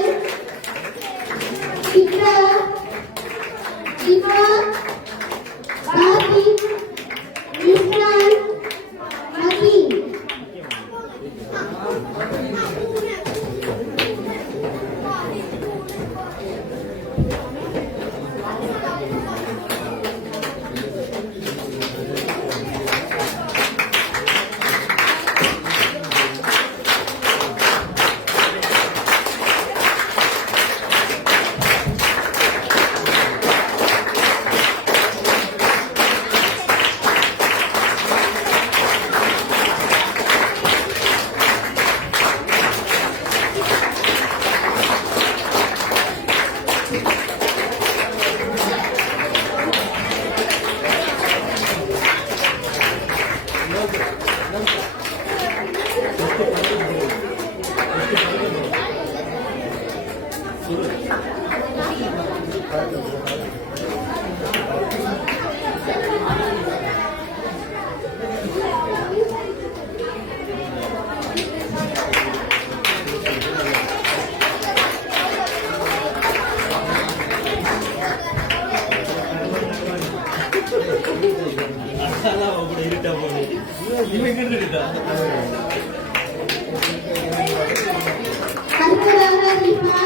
அடுத்ததாக தீபா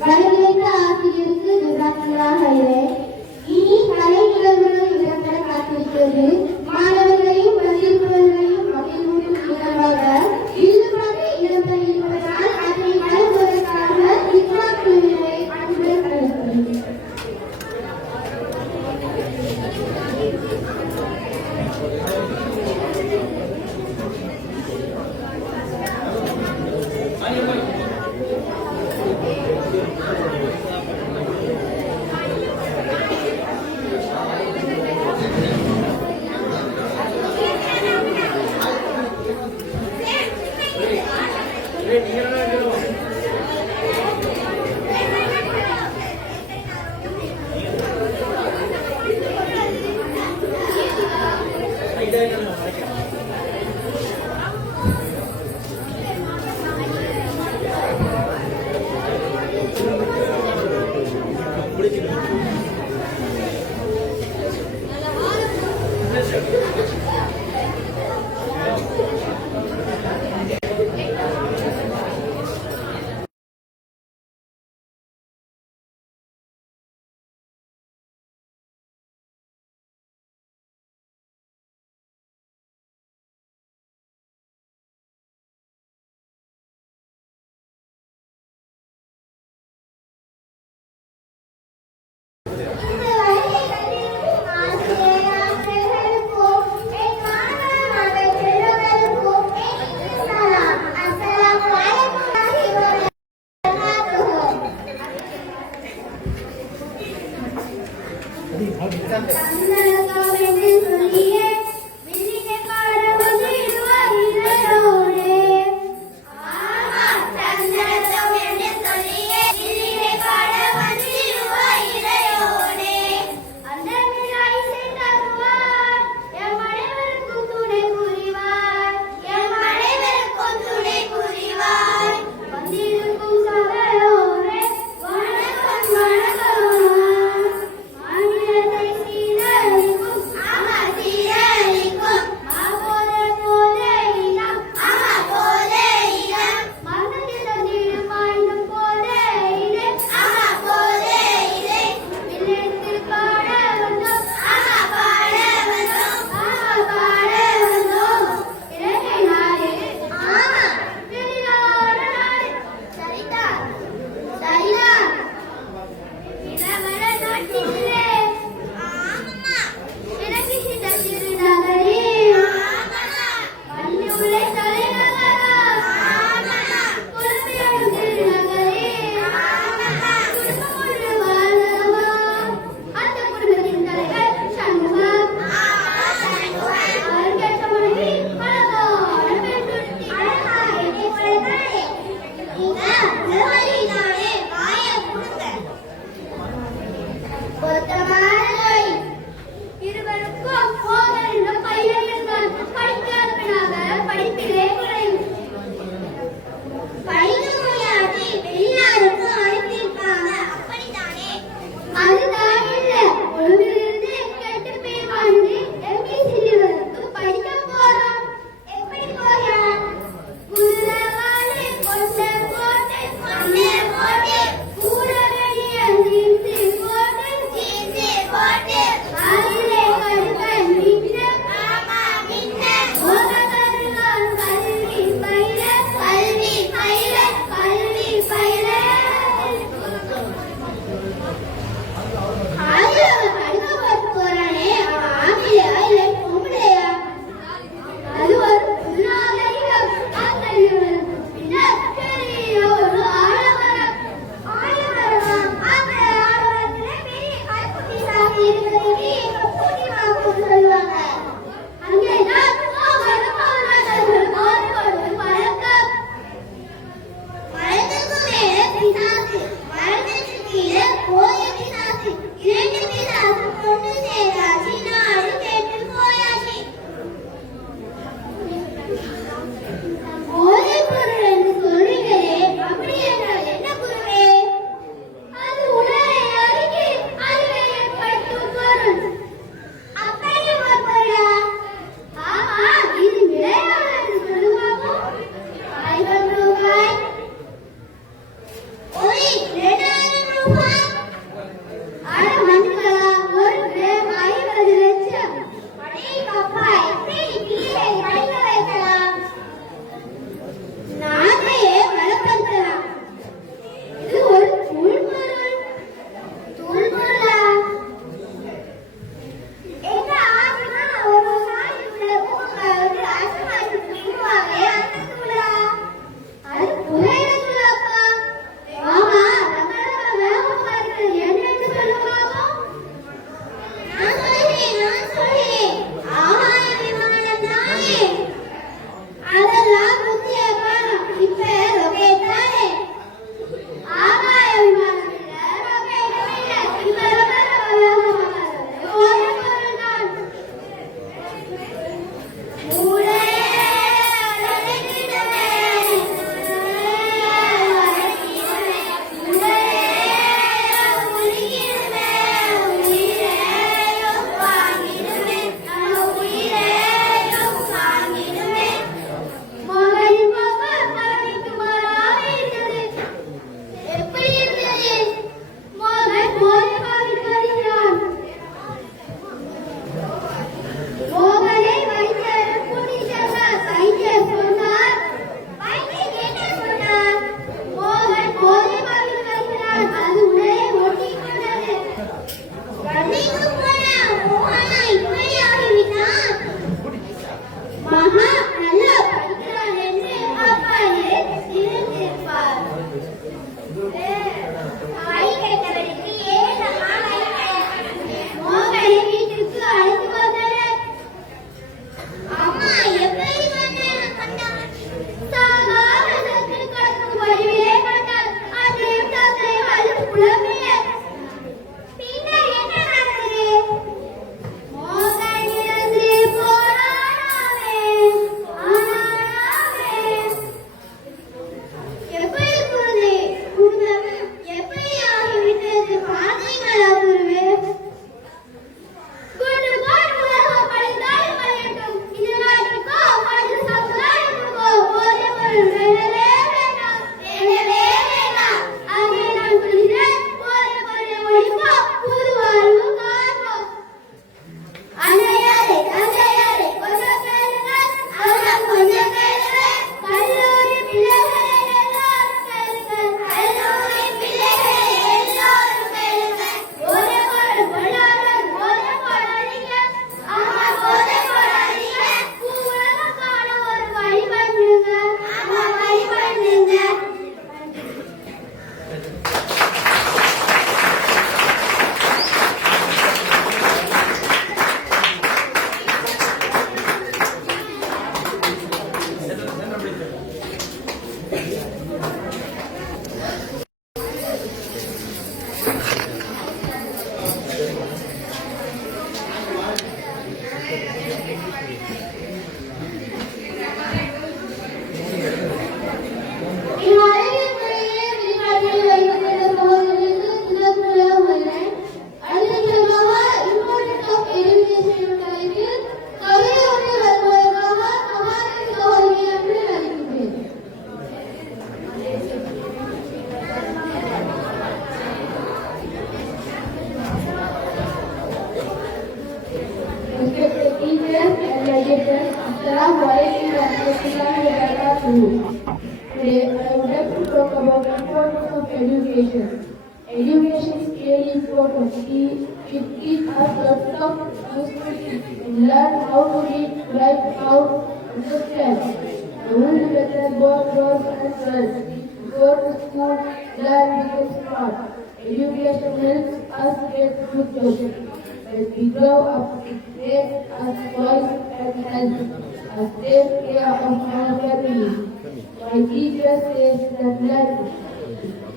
வரவேற்ற ஆசிரியருக்கு ஜஸாக்கல்லாஹ் ஹைரன். இனி கலை நிகழ்வுகள் இடம்பெற காத்திருக்கிறது. மாணவர்களையும் வந்திருப்பவர்களையும் மகிழ்வூட்டும் நிகழ்வாக வில்லுப்பாட்டு இடம்பெற இருப்பதால் அதனை வழங்குவதற்காக இக்ரா குழுவினரை அன்புடன் அழைக்கிறேன். respected teachers and educators, Assalamu alaikum wa rahmatullahi wa barakatuh. Today I would like to talk about the importance of education. Education is really important. It teaches us lots of useful things. We learn how to read, write, how to understand. The only better both girls and girls. Go to school, learn, become smart. Education helps us get good jobs. As we grow up, it makes us wise and healthy. Us take care of our family. My teacher says that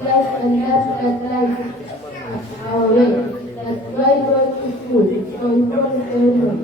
life and that life is our way. That's why going to school is so important for everyone.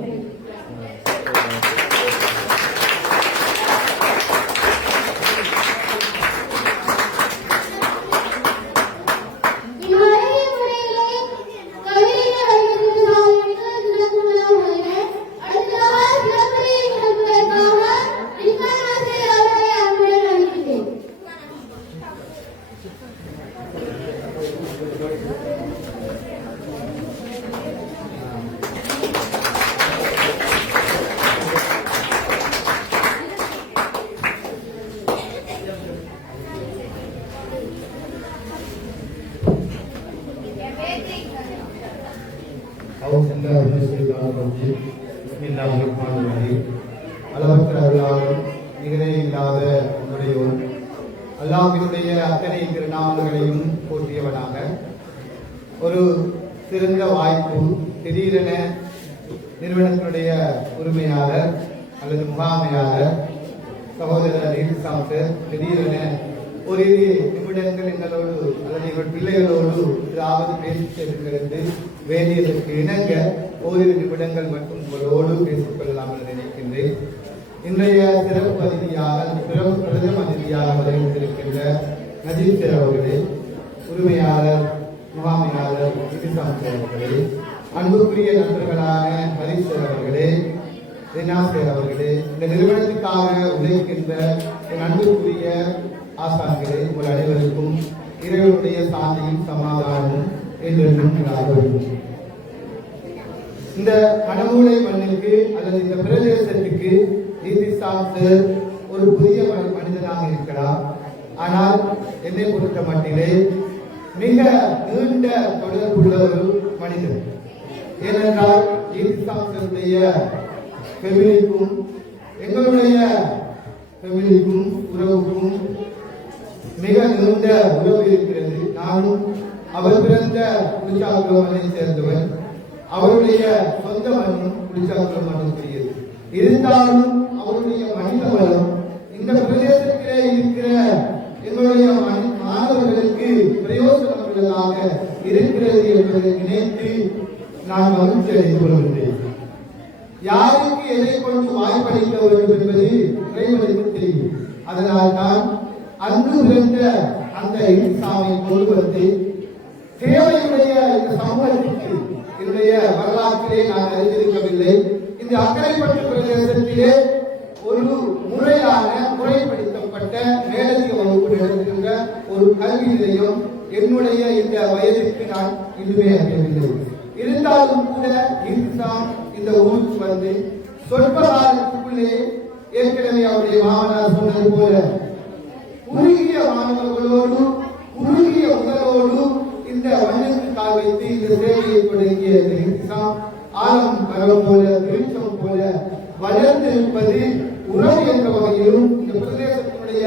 அல்லாஹ்வினுடைய அத்தனை திருநாமங்களையும் போற்றியவனாக ஒரு சிறந்த வாய்ப்பு திடீரென நிறுவனத்தினுடைய உரிமையாளர் அல்லது முகாமையாளர் சகோதரர் சார் திடீரென ஒரு நிமிடங்கள் எங்களோடு அல்லது எங்கள் பிள்ளைகளோடு ஏதாவது பேசியிருக்கிறது வேண்டியதற்கு இணங்க ஓரிரு நிமிடங்கள் மட்டும் உங்களோடு பேசிக்கொள்ளலாம் என்று நினைக்கின்றேன். இன்றைய சிறப்பு அதிதியாக பிரதம அதிதியாக வருகின்றிருக்கின்ற நஜீப் சார் அவர்களே, உரிமையாளர் முகாமையாளர் இதிசாம் சார் அவர்களே, அன்புக்குரிய நண்பர்களான ஹரிஷ் சார் அவர்களே, ரெனாசர் அவர்களே, இந்த நிறுவனத்துக்காக உழைக்கின்ற என் அன்புக்குரிய ஆசான்களே, உங்கள் அனைவருக்கும் இறைவனுடைய சாந்தியும் சமாதானமும் என்றென்றும் உண்டாகட்டும். இந்த கனமூலை மண்ணுக்கு அல்லது இந்த பிரதேசத்துக்கு ஒரு புதிய மனிதனாக இருக்கிறார். ஆனால் என்னை பொறுத்த மட்டிலே மிக நீண்ட தொடர்புள்ள ஒரு மனிதர். ஏனென்றால் ஃபெமிலிக்கும் எங்களுடைய ஃபெமிலிக்கும் உறவுக்கும் மிக நீண்ட உறவு இருக்கிறது. நானும் அவர் பிறந்த குடிச்சாக்குளமனை சேர்ந்தவர். அவருடைய சொந்த மண்ணும் குடிச்சாக்குளமனும் பெரியது. இருந்தாலும் அவருடைய மனித வளம் இந்த பிரதேசத்திலே இருக்கிற எங்களுடைய மாணவர்களுக்கு பிரயோஜனமுள்ளதாக இருக்கிறது என்பதை நினைத்து நான் மகிழ்ச்சி அடைந்து கொள்கின்றேன். யாருக்கு எதை கொண்டு வாய்ப்பளிக்க வேண்டும் என்பது இறைவனுக்கு தெரியும். அதனால் தான் அன்று பிறந்த அந்த இசாமை கொள்வதை தேவையுடைய இந்த சமூகத்திற்கு என்னுடைய வரலாற்றிலே நான் அறிந்திருக்கவில்லை. இந்த அக்கரைப்பட்டு பிரதேசத்திலே ஒரு முறைப்படுத்தப்பட்ட மேலதிக வகுப்பு நடத்துகின்ற ஒரு கல்வி நிலையம் என்னுடைய இந்த வயதிற்கு நான் இதுவே அறியவில்லை. இருந்தாலும் கூட இந்த ஊருக்கு வந்து சொற்ப காலத்துக்குள்ளே ஏற்கனவே அவருடைய மாமனார் சொன்னது போல குறுகிய மாணவர்களோடு குறுகிய முதலோடு இந்த மண்ணுக்கு கால் வைத்து இந்த சேவையை தொடங்கிய ஆழம் மரம் போல விருட்சம் போல வளர்ந்து இருப்பது உறவு என்ற வகையிலும் இந்த பிரதேசத்தினுடைய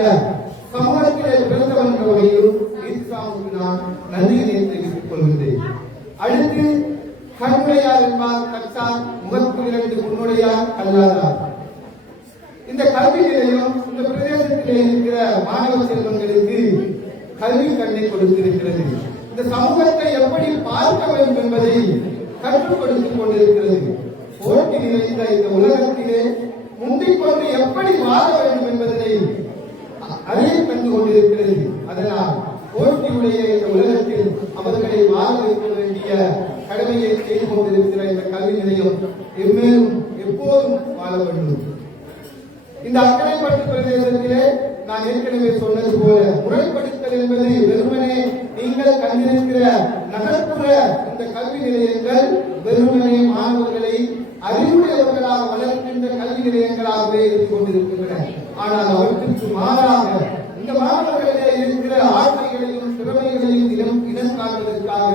சமூகத்திலே பிறந்தவர் என்ற வகையிலும் இஸ்லாமுக்கு நான் நன்றியை தெரிவித்துக் கொள்கின்றேன். அடுத்து கண்ணுடையார் என்பார் கற்றார் முகத்து இரண்டு முன்னுடையார் கல்லாதார். இந்த கல்வி நிலையம் இந்த பிரதேசத்திலே இருக்கிற மாணவ செல்வங்களுக்கு கல்வி கண்ணை கொடுத்திருக்கிறது. இந்த சமூகத்தை எப்படி பார்க்க வேண்டும் என்பதை கற்றுக் கொடுத்துக் கொண்டிருக்கிறது. போட்டி நிறைந்த இந்த உலகத்திலே முந்திக்கொண்டு எப்படி வாழ வேண்டும் என்பதை அறிய கண்டு கொண்டிருக்கிறது. அதனால் போட்டியுடைய இந்த உலகத்தில் அவர்களை வாழ வைக்க வேண்டிய கடமையை செய்து கொண்டிருக்கிற இந்த கல்வி நிலையம் எம்மேலும் எப்போதும் வாழ வேண்டும். இந்த அக்கரைப்பட்டு பிரதேசத்திலே நான் ஏற்கனவே சொன்னது போல முறைப்படுத்தல் என்பது வெறுமனே நீங்கள் கண்டிருக்கிற நகர்ப்புற இந்த கல்வி நிலையங்கள் வெறுமனே மாணவர்களை அறிவுடைய இருந்து கொண்டிருக்கின்றன. ஆனால் அவற்றுக்கு மாறாக இந்த மாணவர்களிலே இருக்கிற ஆசைகளையும் திறமைகளையும் இனம் காண்பதற்காக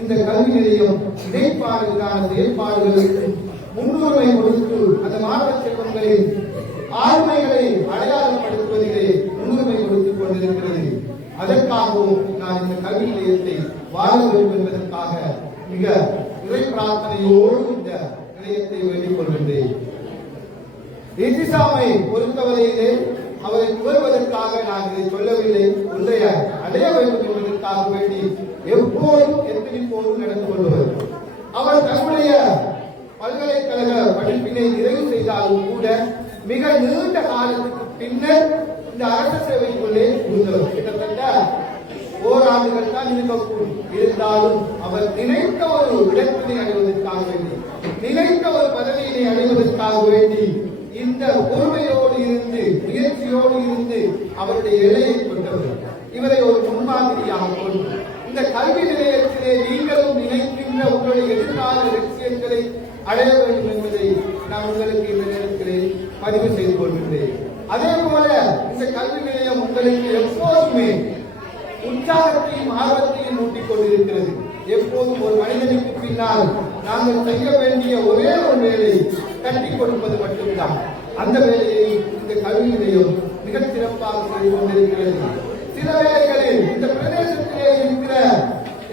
இந்த கல்வி நிலையம் இணைப்பாடுகளான செயல்பாடுகளுக்கு முன்னுரிமை கொடுத்து அந்த மாணவ செல்வங்களின் ஆண்மைகளை அடையாளப்படுத்துவதிலே முன்னுரிமை கொடுத்துக் கொண்டிருக்கிறது. அதற்காகவும் நான் இந்த கல்வி நிலையத்தை வாழ வேண்டும் என்பதற்காக மிக இறை பிரார்த்தனையோடு இந்த நிலையத்தை வேண்டிக் கொள்கின்றேன். எஜிசாமை பொறுத்தவரையிலே அவரை புகழ்வதற்காக நான் இதை சொல்லவில்லை. ஒன்றைய அடைய வேண்டும் என்பதற்காக வேண்டி எப்போதும் எத்தனிப்போதும் நடந்து கொள்வது. அவர் தன்னுடைய பல்கலைக்கழக படிப்பினை நிறைவு செய்தாலும் கூட மிக நீண்ட காலத்துக்கு பின்னர் இந்த அரசு சேவைக்குள்ளே இருந்தவர். கிட்டத்தட்ட ஓராண்டுகள் தான் இருக்கக்கூடும். இருந்தாலும் அவர் நினைத்த ஒரு இடத்தினை அடைவதற்காக வேண்டி, நினைத்த ஒரு பதவியினை அடைவதற்காக வேண்டி இந்த பொறுமையோடு இருந்து முயற்சியோடு இருந்து அவருடைய எல்லையை கொண்டவர். இவரை ஒரு முன்மாதிரியாக கொண்டு இந்த கல்வி நிலையத்திலே நீங்களும் நினைக்கின்ற உங்களுடைய எதிர்கால லட்சியங்களை அடைய வேண்டும் என்பதை நான் உங்களுக்கு இந்த நேரத்திலே பதிவு செய்து கொள்கின்றேன். அதே போல இந்த கல்வி நிலையம் உங்களுக்கு எப்போதுமே உற்சாகத்தையும் ஆர்வத்தையும் ஊட்டிக் கொண்டிருக்கிறது. எப்போதும் ஒரு மனிதனுக்கு பின்னால் நாங்கள் செய்ய வேண்டிய ஒரே ஒரு வேலை கட்டிக் கொடுப்பது மட்டும்தான். அந்த வேலையை இந்த கல்வி நிலையம் மிகச் சிறப்பாக செய்து கொண்டிருக்கிறது. சில வேளைகளில் இந்த பிரதேசத்திலே இருக்கிற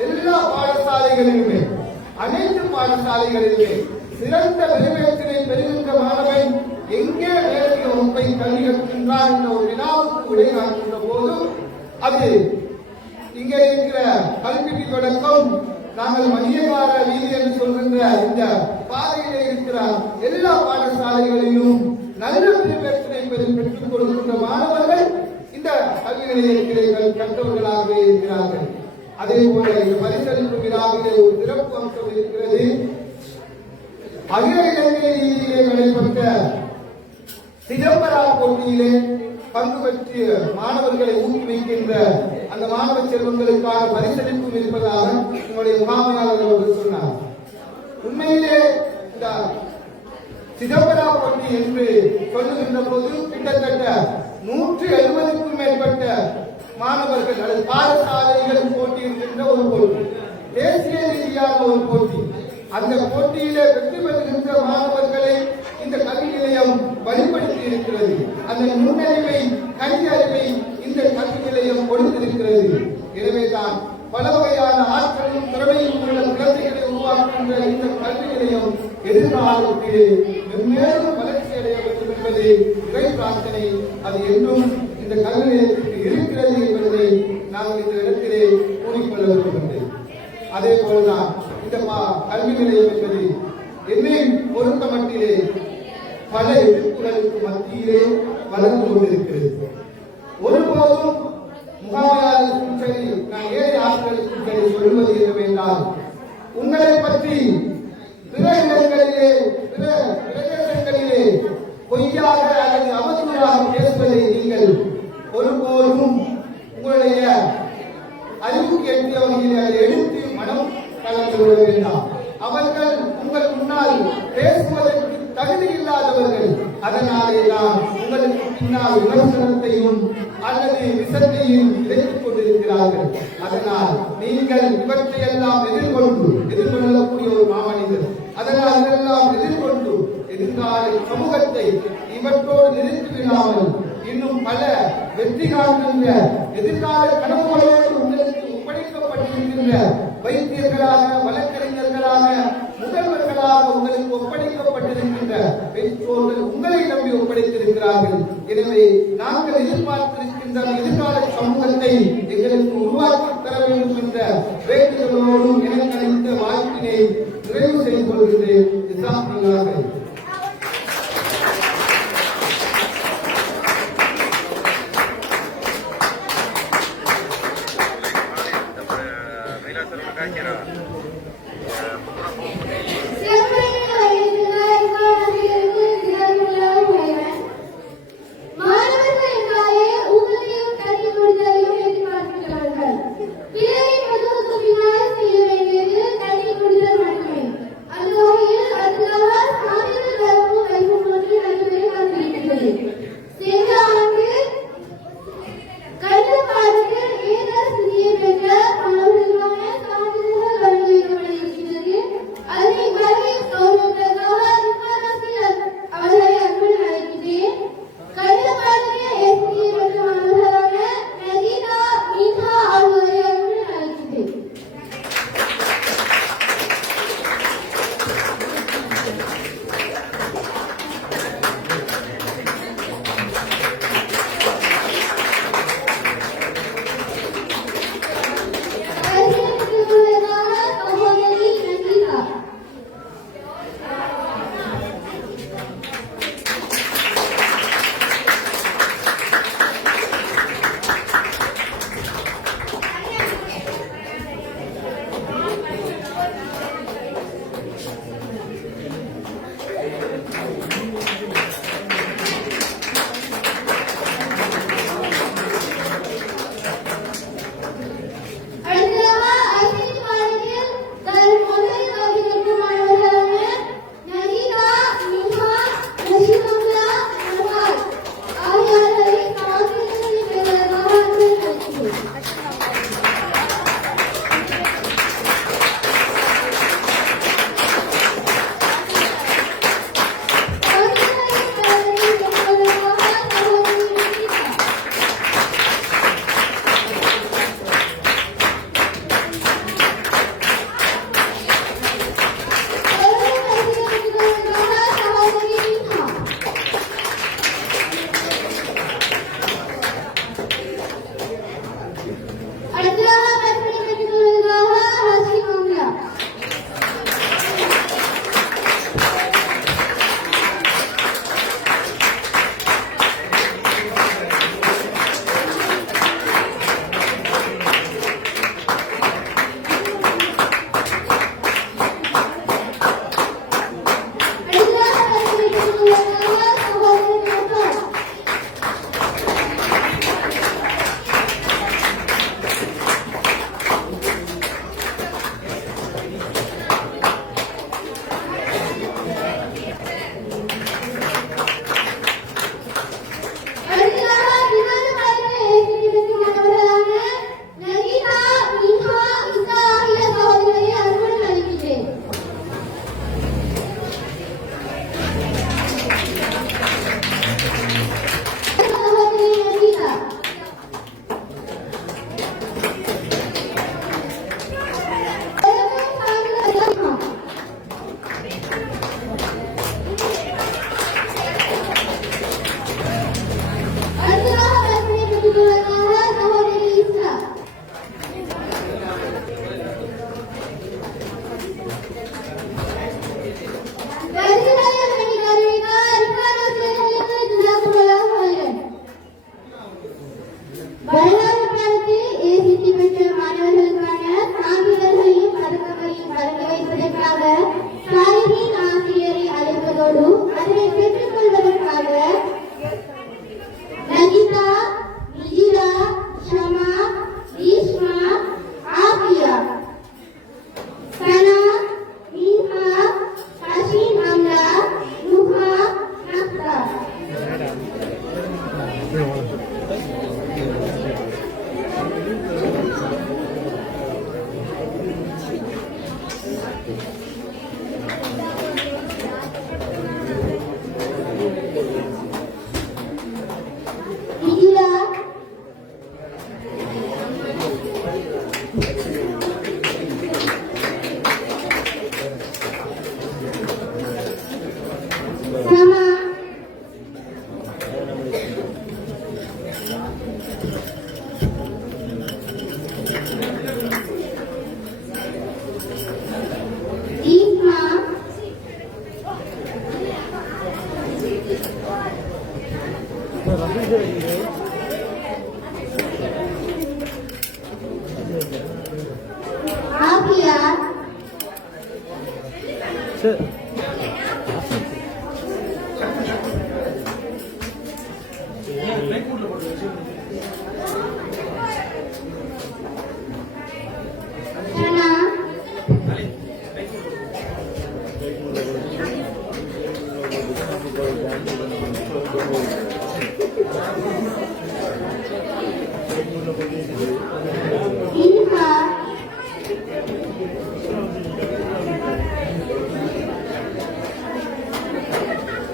எல்லா பாடசாலைகளிலுமே, அனைத்து பாடசாலைகளிலுமே சிறந்த நிறைவேற்றினை பெறுகின்ற மாணவன் எங்கே வேலைய ஒன்றை கல்வி கற்கின்றார் என்ற ஒரு வினாவுக்கு விடை காண்கின்ற போது அது இங்கே இருக்கிற கல்விக்கு தொடக்கம் நாங்கள் மதியவார வீதி என்று சொல்கின்ற இந்த பாதையிலே இருக்கிற எல்லா பாடசாலைகளிலும் நல்ல நிறைவேற்றினை பெற்றுக் கொடுக்கின்ற மாணவர்கள் இந்த கல்வி நிலையத்திலே கற்றவர்களாகவே இருக்கிறார்கள். அதே போல இந்த பரிசளிப்பு விழாவிலே ஒரு சிறப்பு அம்சம் இருக்கிறது. அகில இலங்கை ரீதியிலே நடைபெற்ற சிதம்பரா போட்டியிலே பங்கு பெற்று மாணவர்களை ஊக்குவிக்கின்ற அந்த மாணவ செல்வங்களுக்கான பரிசளிப்பும் இருப்பதாக உங்களுடைய முகாமையாளர் அவர்கள் சொன்னார். உண்மையிலே இந்த சிதம்பரா போட்டி என்று சொல்லுகின்ற போது கிட்டத்தட்ட 170க்கும் மேற்பட்ட மாணவர்கள் அல்லது பாடசாலைகள் போட்டியிடுகின்ற ஒரு போட்டி, தேசிய ரீதியான ஒரு போட்டி. அந்த போட்டியிலே வெற்றி பெறுகின்ற மாணவர்களை இந்த கல்வி நிலையம் வழிபடுத்தி இருக்கிறது. அந்த முன்னறிவை கல்வி அறிவை இந்த கல்வி நிலையம் கொடுத்திருக்கிறது. எனவேதான் பல வகையான ஆற்றலும் திறமையும் உள்ள குழந்தைகளை உருவாக்குகின்ற இந்த கல்வி நிலையம் எதிர்காலத்திலே மென்மேலும் வளர்ச்சி அடைய வேண்டும் என்பது இறை பிரார்த்தனை. அது என்றும் இந்த கல்வி நிலையத்திற்கு இருக்கிறது என்பதை நாங்கள் இந்த இடத்திலே கூறிக்கொள்ள விரும்புகின்றேன். அதே போலதான் இந்த கல்வி நிலையம் என்பது என்னை பொறுத்த மட்டிலே பல எதிர்ப்புகளுக்கு மத்தியிலே வளர்ந்து கொண்டிருக்கிறது. ஒருபோதும் முகாமையாளருக்கும் சரி, நான் ஏழை ஆசிரியர்களுக்கும் சரி சொல்வது என்னவென்றால், உங்களை பற்றி பிற இடங்களிலே பிற பிரதேசங்களிலே பொய்யாக அல்லது அவதூறாக பேசுவதை நீங்கள் ஒருபோதும் உங்களுடைய அறிவுக்கு எட்டிய வகையில் அதை எடுத்து மனம் கலந்து விட வேண்டாம். அவர்கள் உங்கள் முன்னால் பேசுவதற்கு தகுதி இல்லாதவர்கள். அதனாலே தான் உங்களுக்கு பின்னால் விமர்சனத்தையும் அல்லது விசத்தையும் இழைத்துக் கொண்டிருக்கிறார்கள். அதனால் நீங்கள் இவற்றையெல்லாம் எதிர்கொள்ளக்கூடிய ஒரு மாமனிதர். அதனால் இதெல்லாம் எதிர்கொண்டு எதிர்கால சமூகத்தை இவற்றோடு நிறுத்திவிடாமல் இன்னும் பல வெற்றி காண்கின்ற எதிர்கால கனவுகளோடு உங்களுக்கு ஒப்படைக்கப்பட்டிருக்கின்ற வைத்தியர்களாக, வழக்கறிஞர்களாக, முதல்வர்களாக உங்களுக்கு ஒப்படைக்கப்பட்டிருக்கின்ற பெற்றோர்கள் உங்களை நம்பி ஒப்படைத்திருக்கிறார்கள். எனவே நாங்கள் எதிர்பார்த்திருக்கின்ற எதிர்கால சமூகத்தை எங்களுக்கு உருவாக்கி தர வேண்டும் என்ற வேண்டுதலோடும் எனக்கு அளித்த வாய்ப்பினை நிறைவு செய்து கொள்கிறேன். மாணவர்கள் என்றாலே ஊக்கத்தையும் கல்வி கொடுத்தலையும் எதிர்பார்க்கின்றவர்கள். பிறரின் உதவுக்கு பின்னால் செய்ய வேண்டியது கல்வி கொடுத்தல் மட்டுமே. அந்த வகையில் அதற்காக சமா ஈஸ்மா ஆபியா சனா இன்ஹா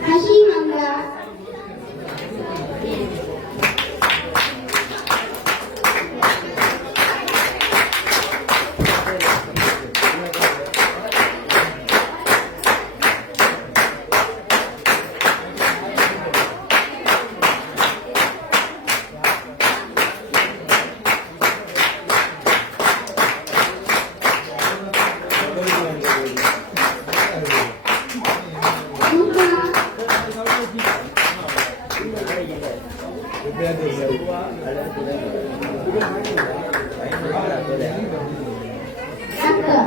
ஹஷிமங்கா அக்கா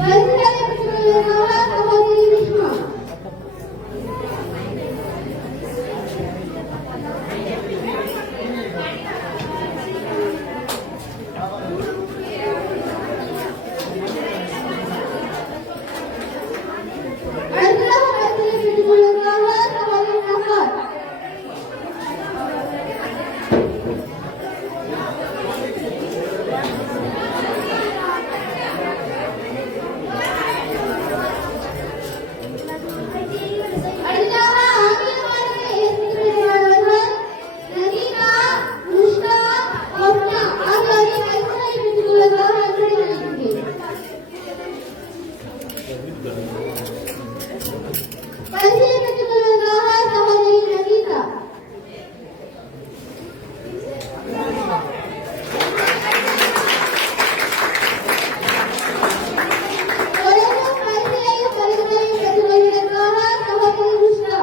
பரிசுகளை பெற்றுள்ளவர்களாக சகோதரி விஷ்மா. அடுத்ததாக பரிசுகளை பெற்றுள்ளவர்களாக சகோதரி நஃபார். அடுத்ததாக ஆங்கில பாடத்தை ஏற்றுக்கொள்கிறவர்கள் நதீகா, முஷ்கா, ஒப்னா ஆகியோரை பரிசுகளை பெற்றுள்ளதாக அன்புடன் அழைக்கின்றேன். பரிசுகளை பெற்றுக்கொள்வதற்காக சகோதரி நதீகா. தொடர்ந்து பரிசுகளையும் பரிசுகளையும் பெற்றுக்கொள்வதற்காக சகோதரி முஷ்கா.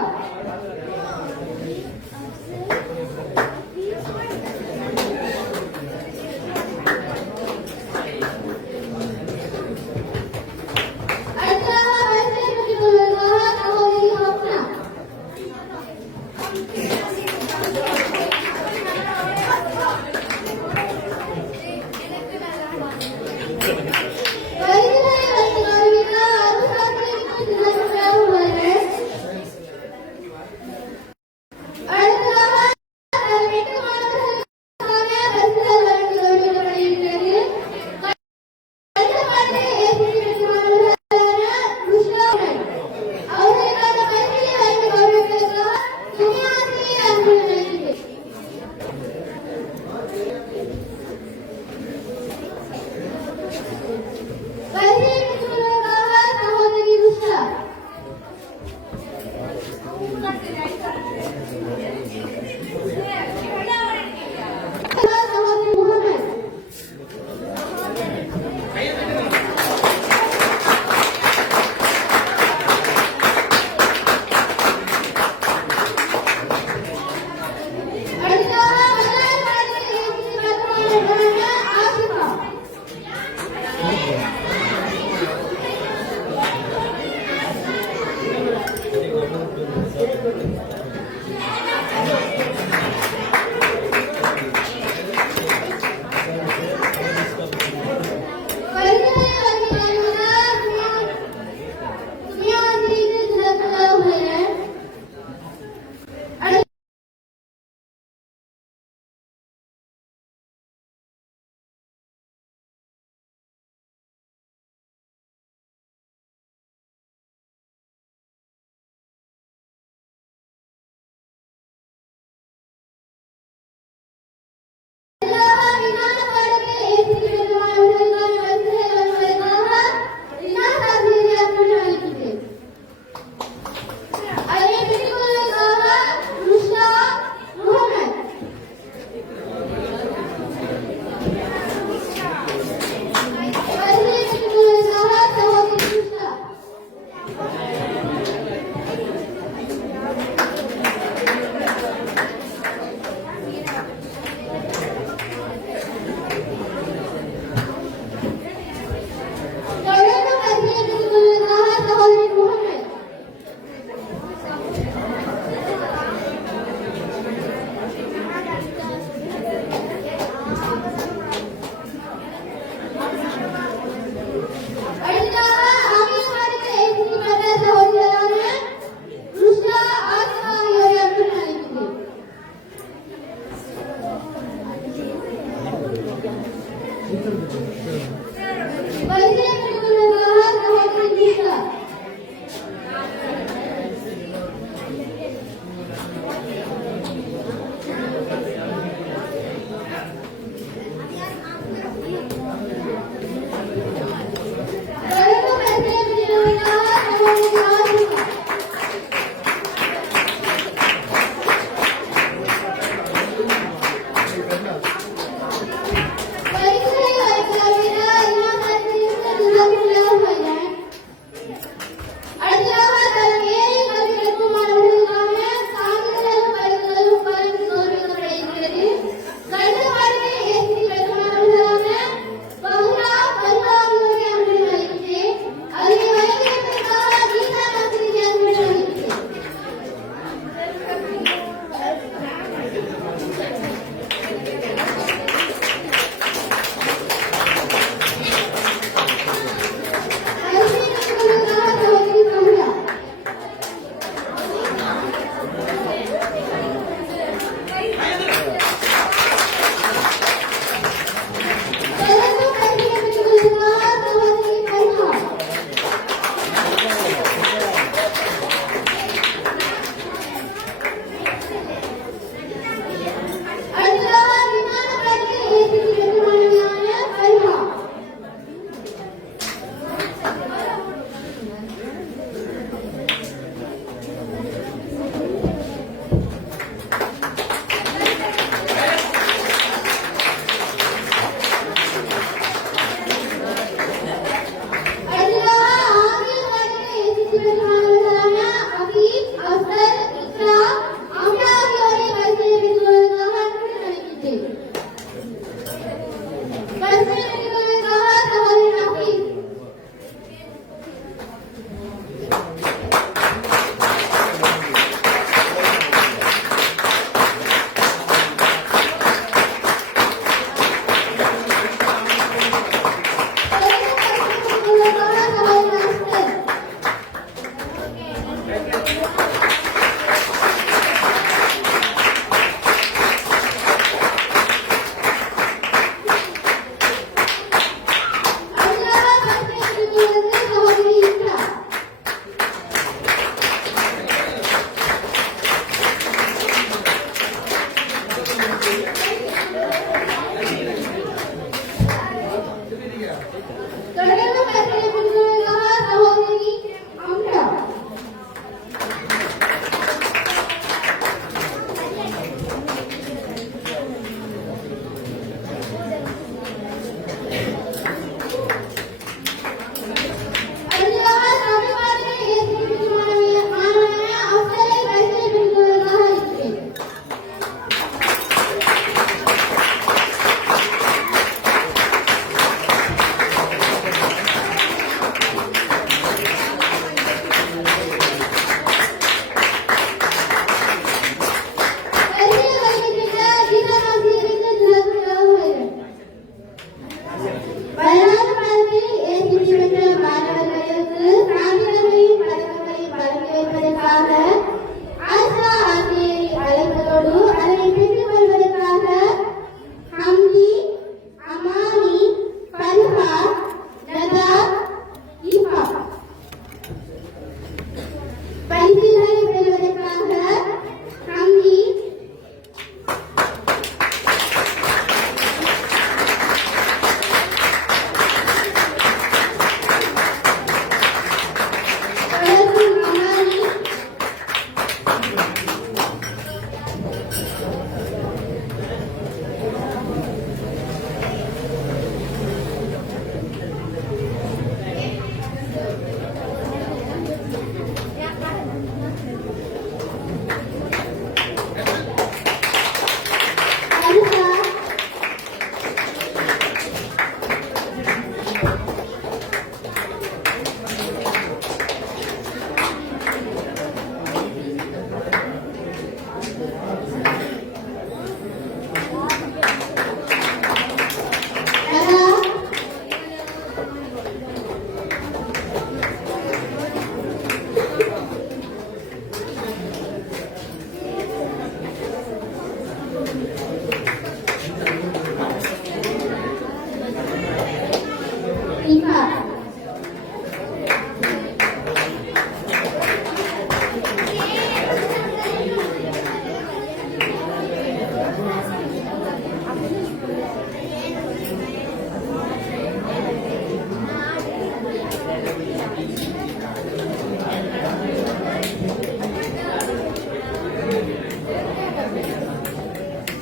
அடுத்ததாக பரிசுகளை பெற்றுக்கொள்வதற்காக சகோதரி ஒப்னா. பரிசுகளை வைத்து கௌரவிக்க அருள்சாஸ்திரிக்கு சிறப்புகளாக உள்ளனர். அடுத்ததாக தன் 8 மாணவர்களுக்கான பரிசுகள் வழங்கி கௌரவிக்கப்படுகின்றது. அடுத்த பாடத்தை ஏற்று பெற்றுள்ளவர்களான முஷ்கா அவர்களுக்கான பரிசுகளை வழங்கி கௌரவிப்பதற்காக துணியாசிரியை அன்புடன் அழைக்கின்றேன். பரிசுகளை பெற்றுக்கொள்வதற்காக சகோதரி முஷ்கா. சகோதரி முகமது. அடுத்ததாக முதல் பாடத்தை ஏற்று பெற்றுள்ளவர்களான ஆசிஃபா.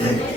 Oh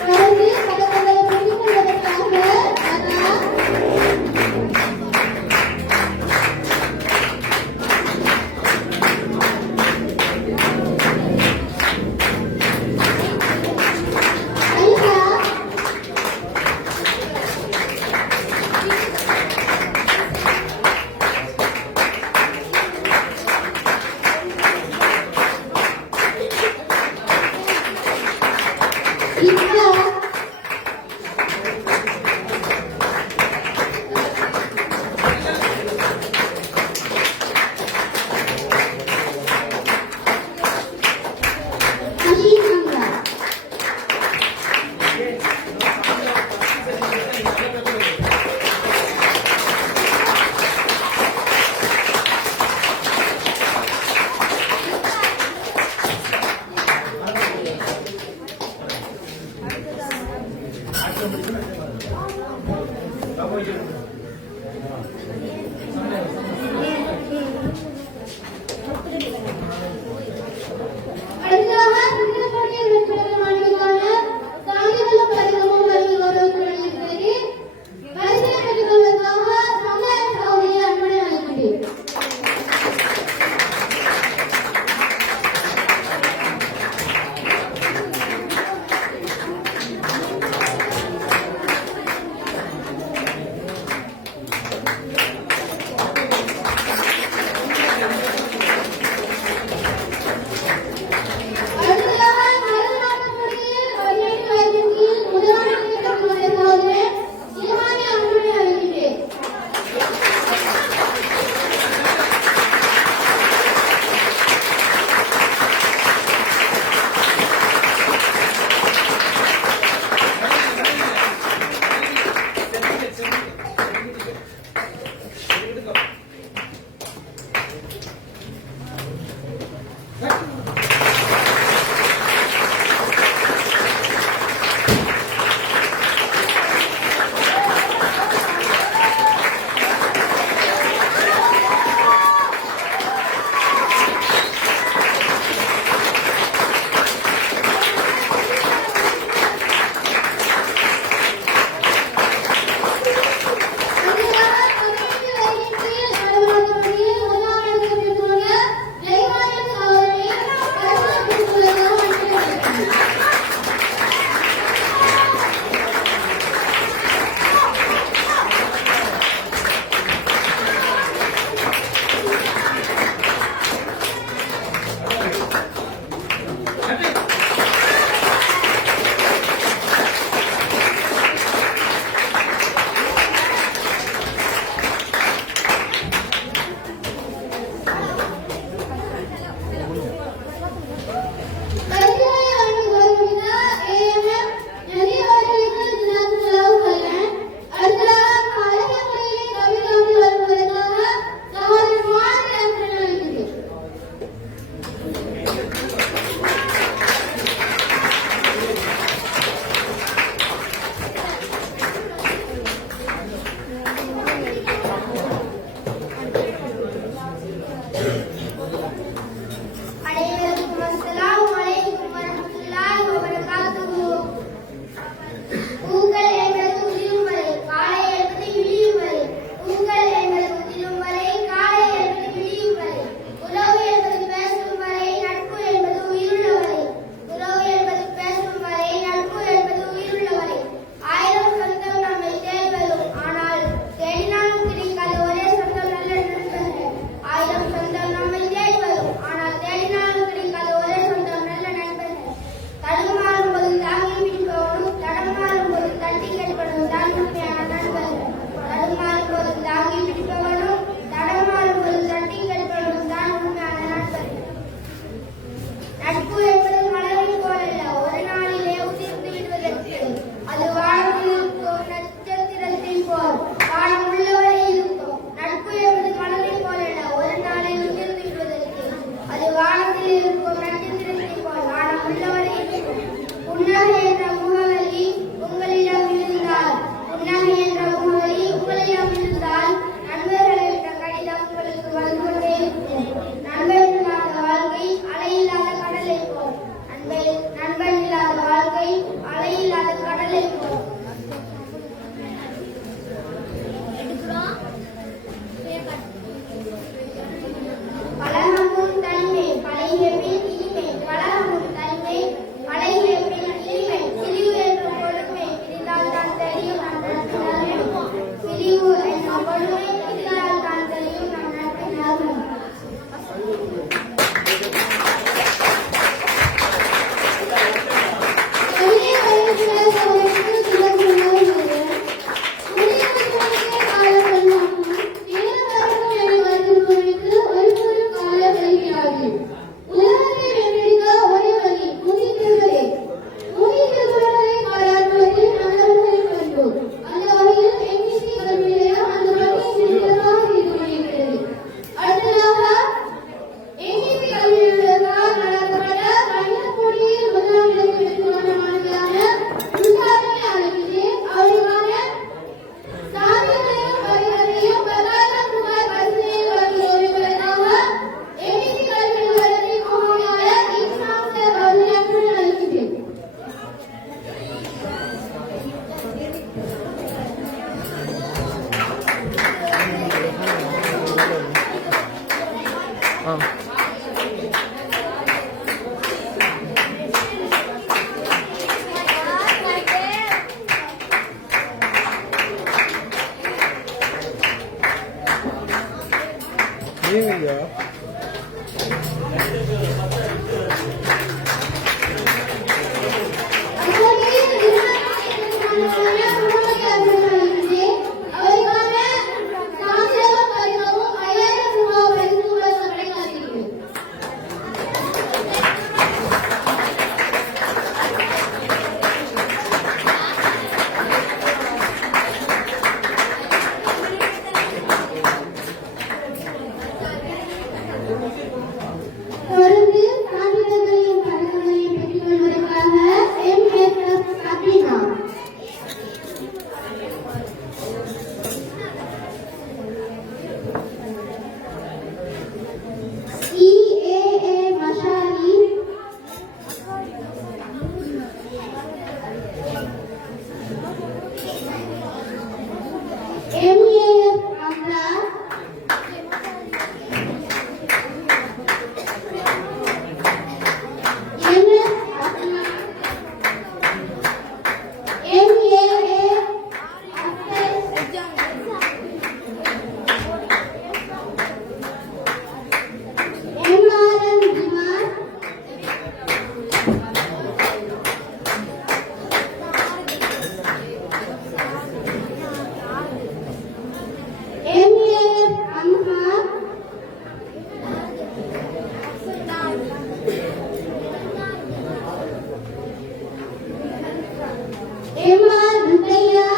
தொடர்ந்து பதக்கங்களை பெற்றுக் கொள்வதற்காக அண்ணா ஐயா இஸ்ரா அஷீமங்கா அடுத்ததாக திருநெல்வேலியில் வெற்றிபெற்ற மாணவிக்கான சான்றிதழும் பதக்கமும் வழங்கி கௌரவிக்கப்பட இருக்கிறது. பரிசினை பெற்றுக் கொள்வதற்காக சமுதாய சகோதரியை அன்புடன் அழைக்கின்றேன். தொடர்ந்து சான்றிதழ்களையும் பதக்கங்களையும் பெற்றுக் கொள்வதற்காக MSF Sabrina, EAA மஷாரி, MAF அம்ரா, MS Asma, MAA அஃப்சர், MRM ஜிமார், MAF அம்ஹார், MR Ruqayya,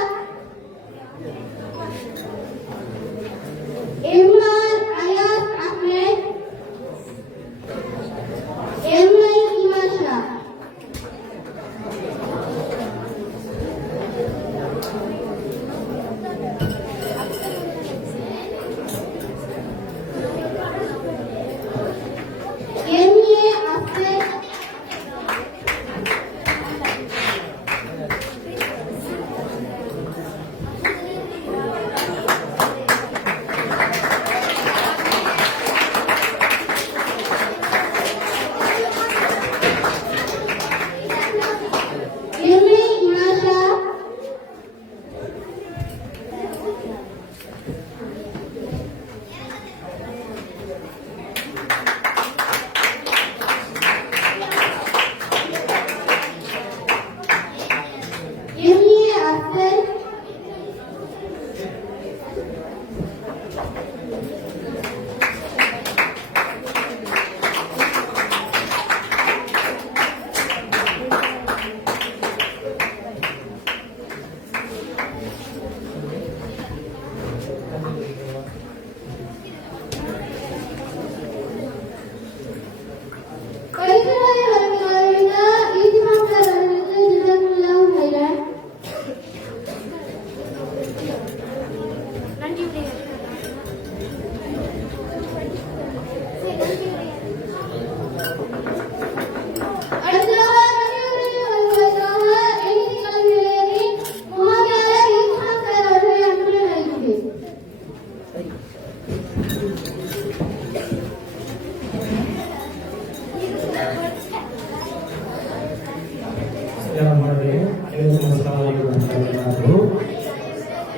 MR Ayaz Ahmad, MI இமாஷா. MA அஃப்சர், MA இமாஷா, MA அஃப்சர், பரிசுகளை வழங்கியுள்ள ஈஸ்வரர் அவர்களுக்கு ஜஸாக்கல்லாஹு கைரன். அடுத்ததாக நன்றியுரை வழங்குவதற்காக எண்ணி கல்வி நிலையத்தின் முகாமையாளர் ஈஸ்வரன் சார் அவர்களை அன்புடன் அழைக்கிறேன்.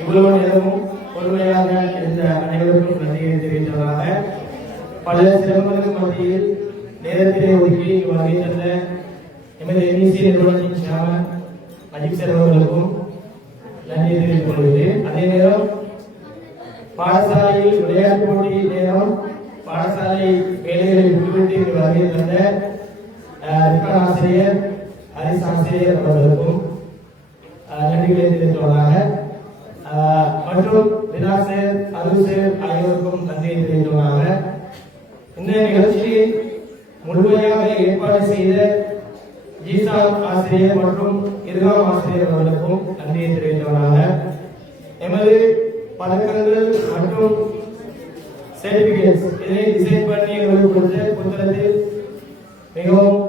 இவ்வளவு நேரமும் பொறுமையாக இருந்த அனைவருக்கும் நன்றியை தெரிவித்ததாக பல சிரமங்களுக்கு மத்தியில் நேரத்திலே ஒதுக்கி வருகை தந்த எமது எம்இசி நிறுவனத்தின் சேர்மன் அஜித் சார் அவர்களுக்கும் நன்றியை தெரிவித்துக் கொள்கிறேன். அதே நேரம் பாடசாலையில் விளையாட்டு போட்டி நேரம் பாடசாலை வேலைகளை விட்டுவிட்டு வருகை தந்த ஆசிரியர் ஹரிஸ் ஆசிரியர் அவர்களுக்கும் நன்றிகளை தெரிவித்துள்ளதாக மற்றும் வினாசர் அருசர் ஆகியோருக்கும் நன்றியை தெரிவித்துள்ளதாக இந்த நிகழ்ச்சியை முழுமையாக ஏற்பாடு செய்த ஜீசா ஆசிரியர் மற்றும் இருகாம் ஆசிரியர் அவர்களுக்கும் நன்றியை தெரிவித்துள்ளதாக எமது பதக்கங்கள் மற்றும் சர்டிபிகேட்ஸ் இதனை டிசைன் பண்ணி எங்களுக்கு கொடுத்த புத்தகத்தில் மிகவும்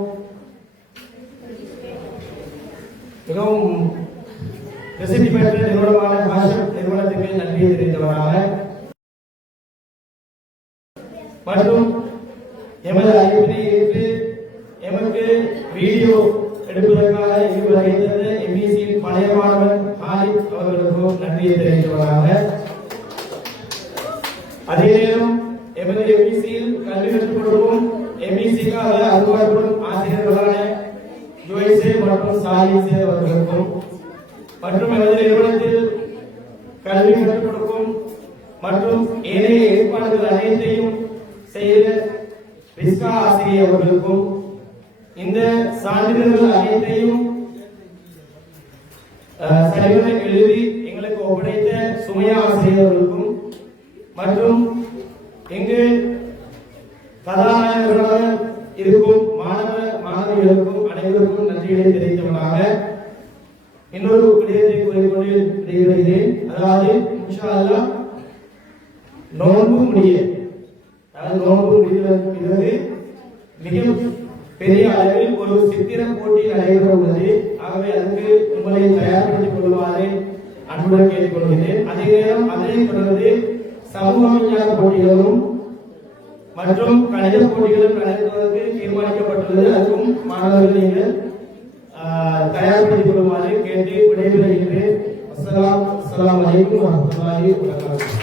பிரசித்தி பெற்ற நிறுவனமான பாஷப் நிறுவனத்துக்கு நன்றியை தெரிவித்தவராக மற்றும் எமது அழைப்பினை ஏற்று எமக்கு வீடியோ எடுப்பதற்காக இங்கு வருகின்ற எம்பிசியின் பழைய மாணவன் ஹாலித் அவர்களுக்கும் நன்றியை தெரிவிப்பதாக, அதே நேரம் எமது எம்பிசியில் கல்வி கற்றுக் கொடுக்கும் எம்பிசிக்காக அருள்வாய்ப்படும் ஆசிரியர்களான ஜோய்சே மற்றும் சாலிசே அவர்களுக்கும் மற்றும் எமது நிறுவனத்தில் கல்வி கற்றுக் கொடுக்கும் மற்றும் ஏனைய ஏற்பாடுகள் அனைத்தையும் செய்த ரிஸ்கா ஆசிரியர் அவர்களுக்கும் இந்த சான்றிதழ்கள் அனைத்தையும் சரிவர எழுதி எங்களுக்கு ஒப்படைத்த சுமையா ஆசிரியர்களுக்கும் மற்றும் இங்கு கதாநாயகர்களாக இருக்கும் மாணவர்களுக்கும் அனைவருக்கும் நன்றிகளை தெரிவித்தவர்களாக இன்னொரு விடயத்தை கூறிக்கொண்டு விடைபெறுகிறேன். அதாவது இன்ஷா அல்லாஹ் நோன்பு முடிகிறது மிக பெரிய அளவில் ஒரு சித்திர போட்டி நடைபெற உள்ளது. ஆகவே அதற்கு உங்களை தயார்படுத்திக் கொள்ளுமாறு அன்புடன் கேட்டுக்கொள்கிறேன். அதே நேரம் அதனைத் தொடர்ந்து சமூக விஞ்ஞான போட்டிகளும் மற்றும் கணித போட்டிகளும் நடத்துவதற்கு தீர்மானிக்கப்பட்டுள்ளது. அதுவும் மாணவர்கள் நீங்கள் தயார்படுத்திக் கொள்ளுமாறு கேட்டு விடைபெறுகின்றேன். அஸ்ஸலாமு அலைக்கும் வரஹ்மத்துல்லாஹி வபரகாத்துஹு.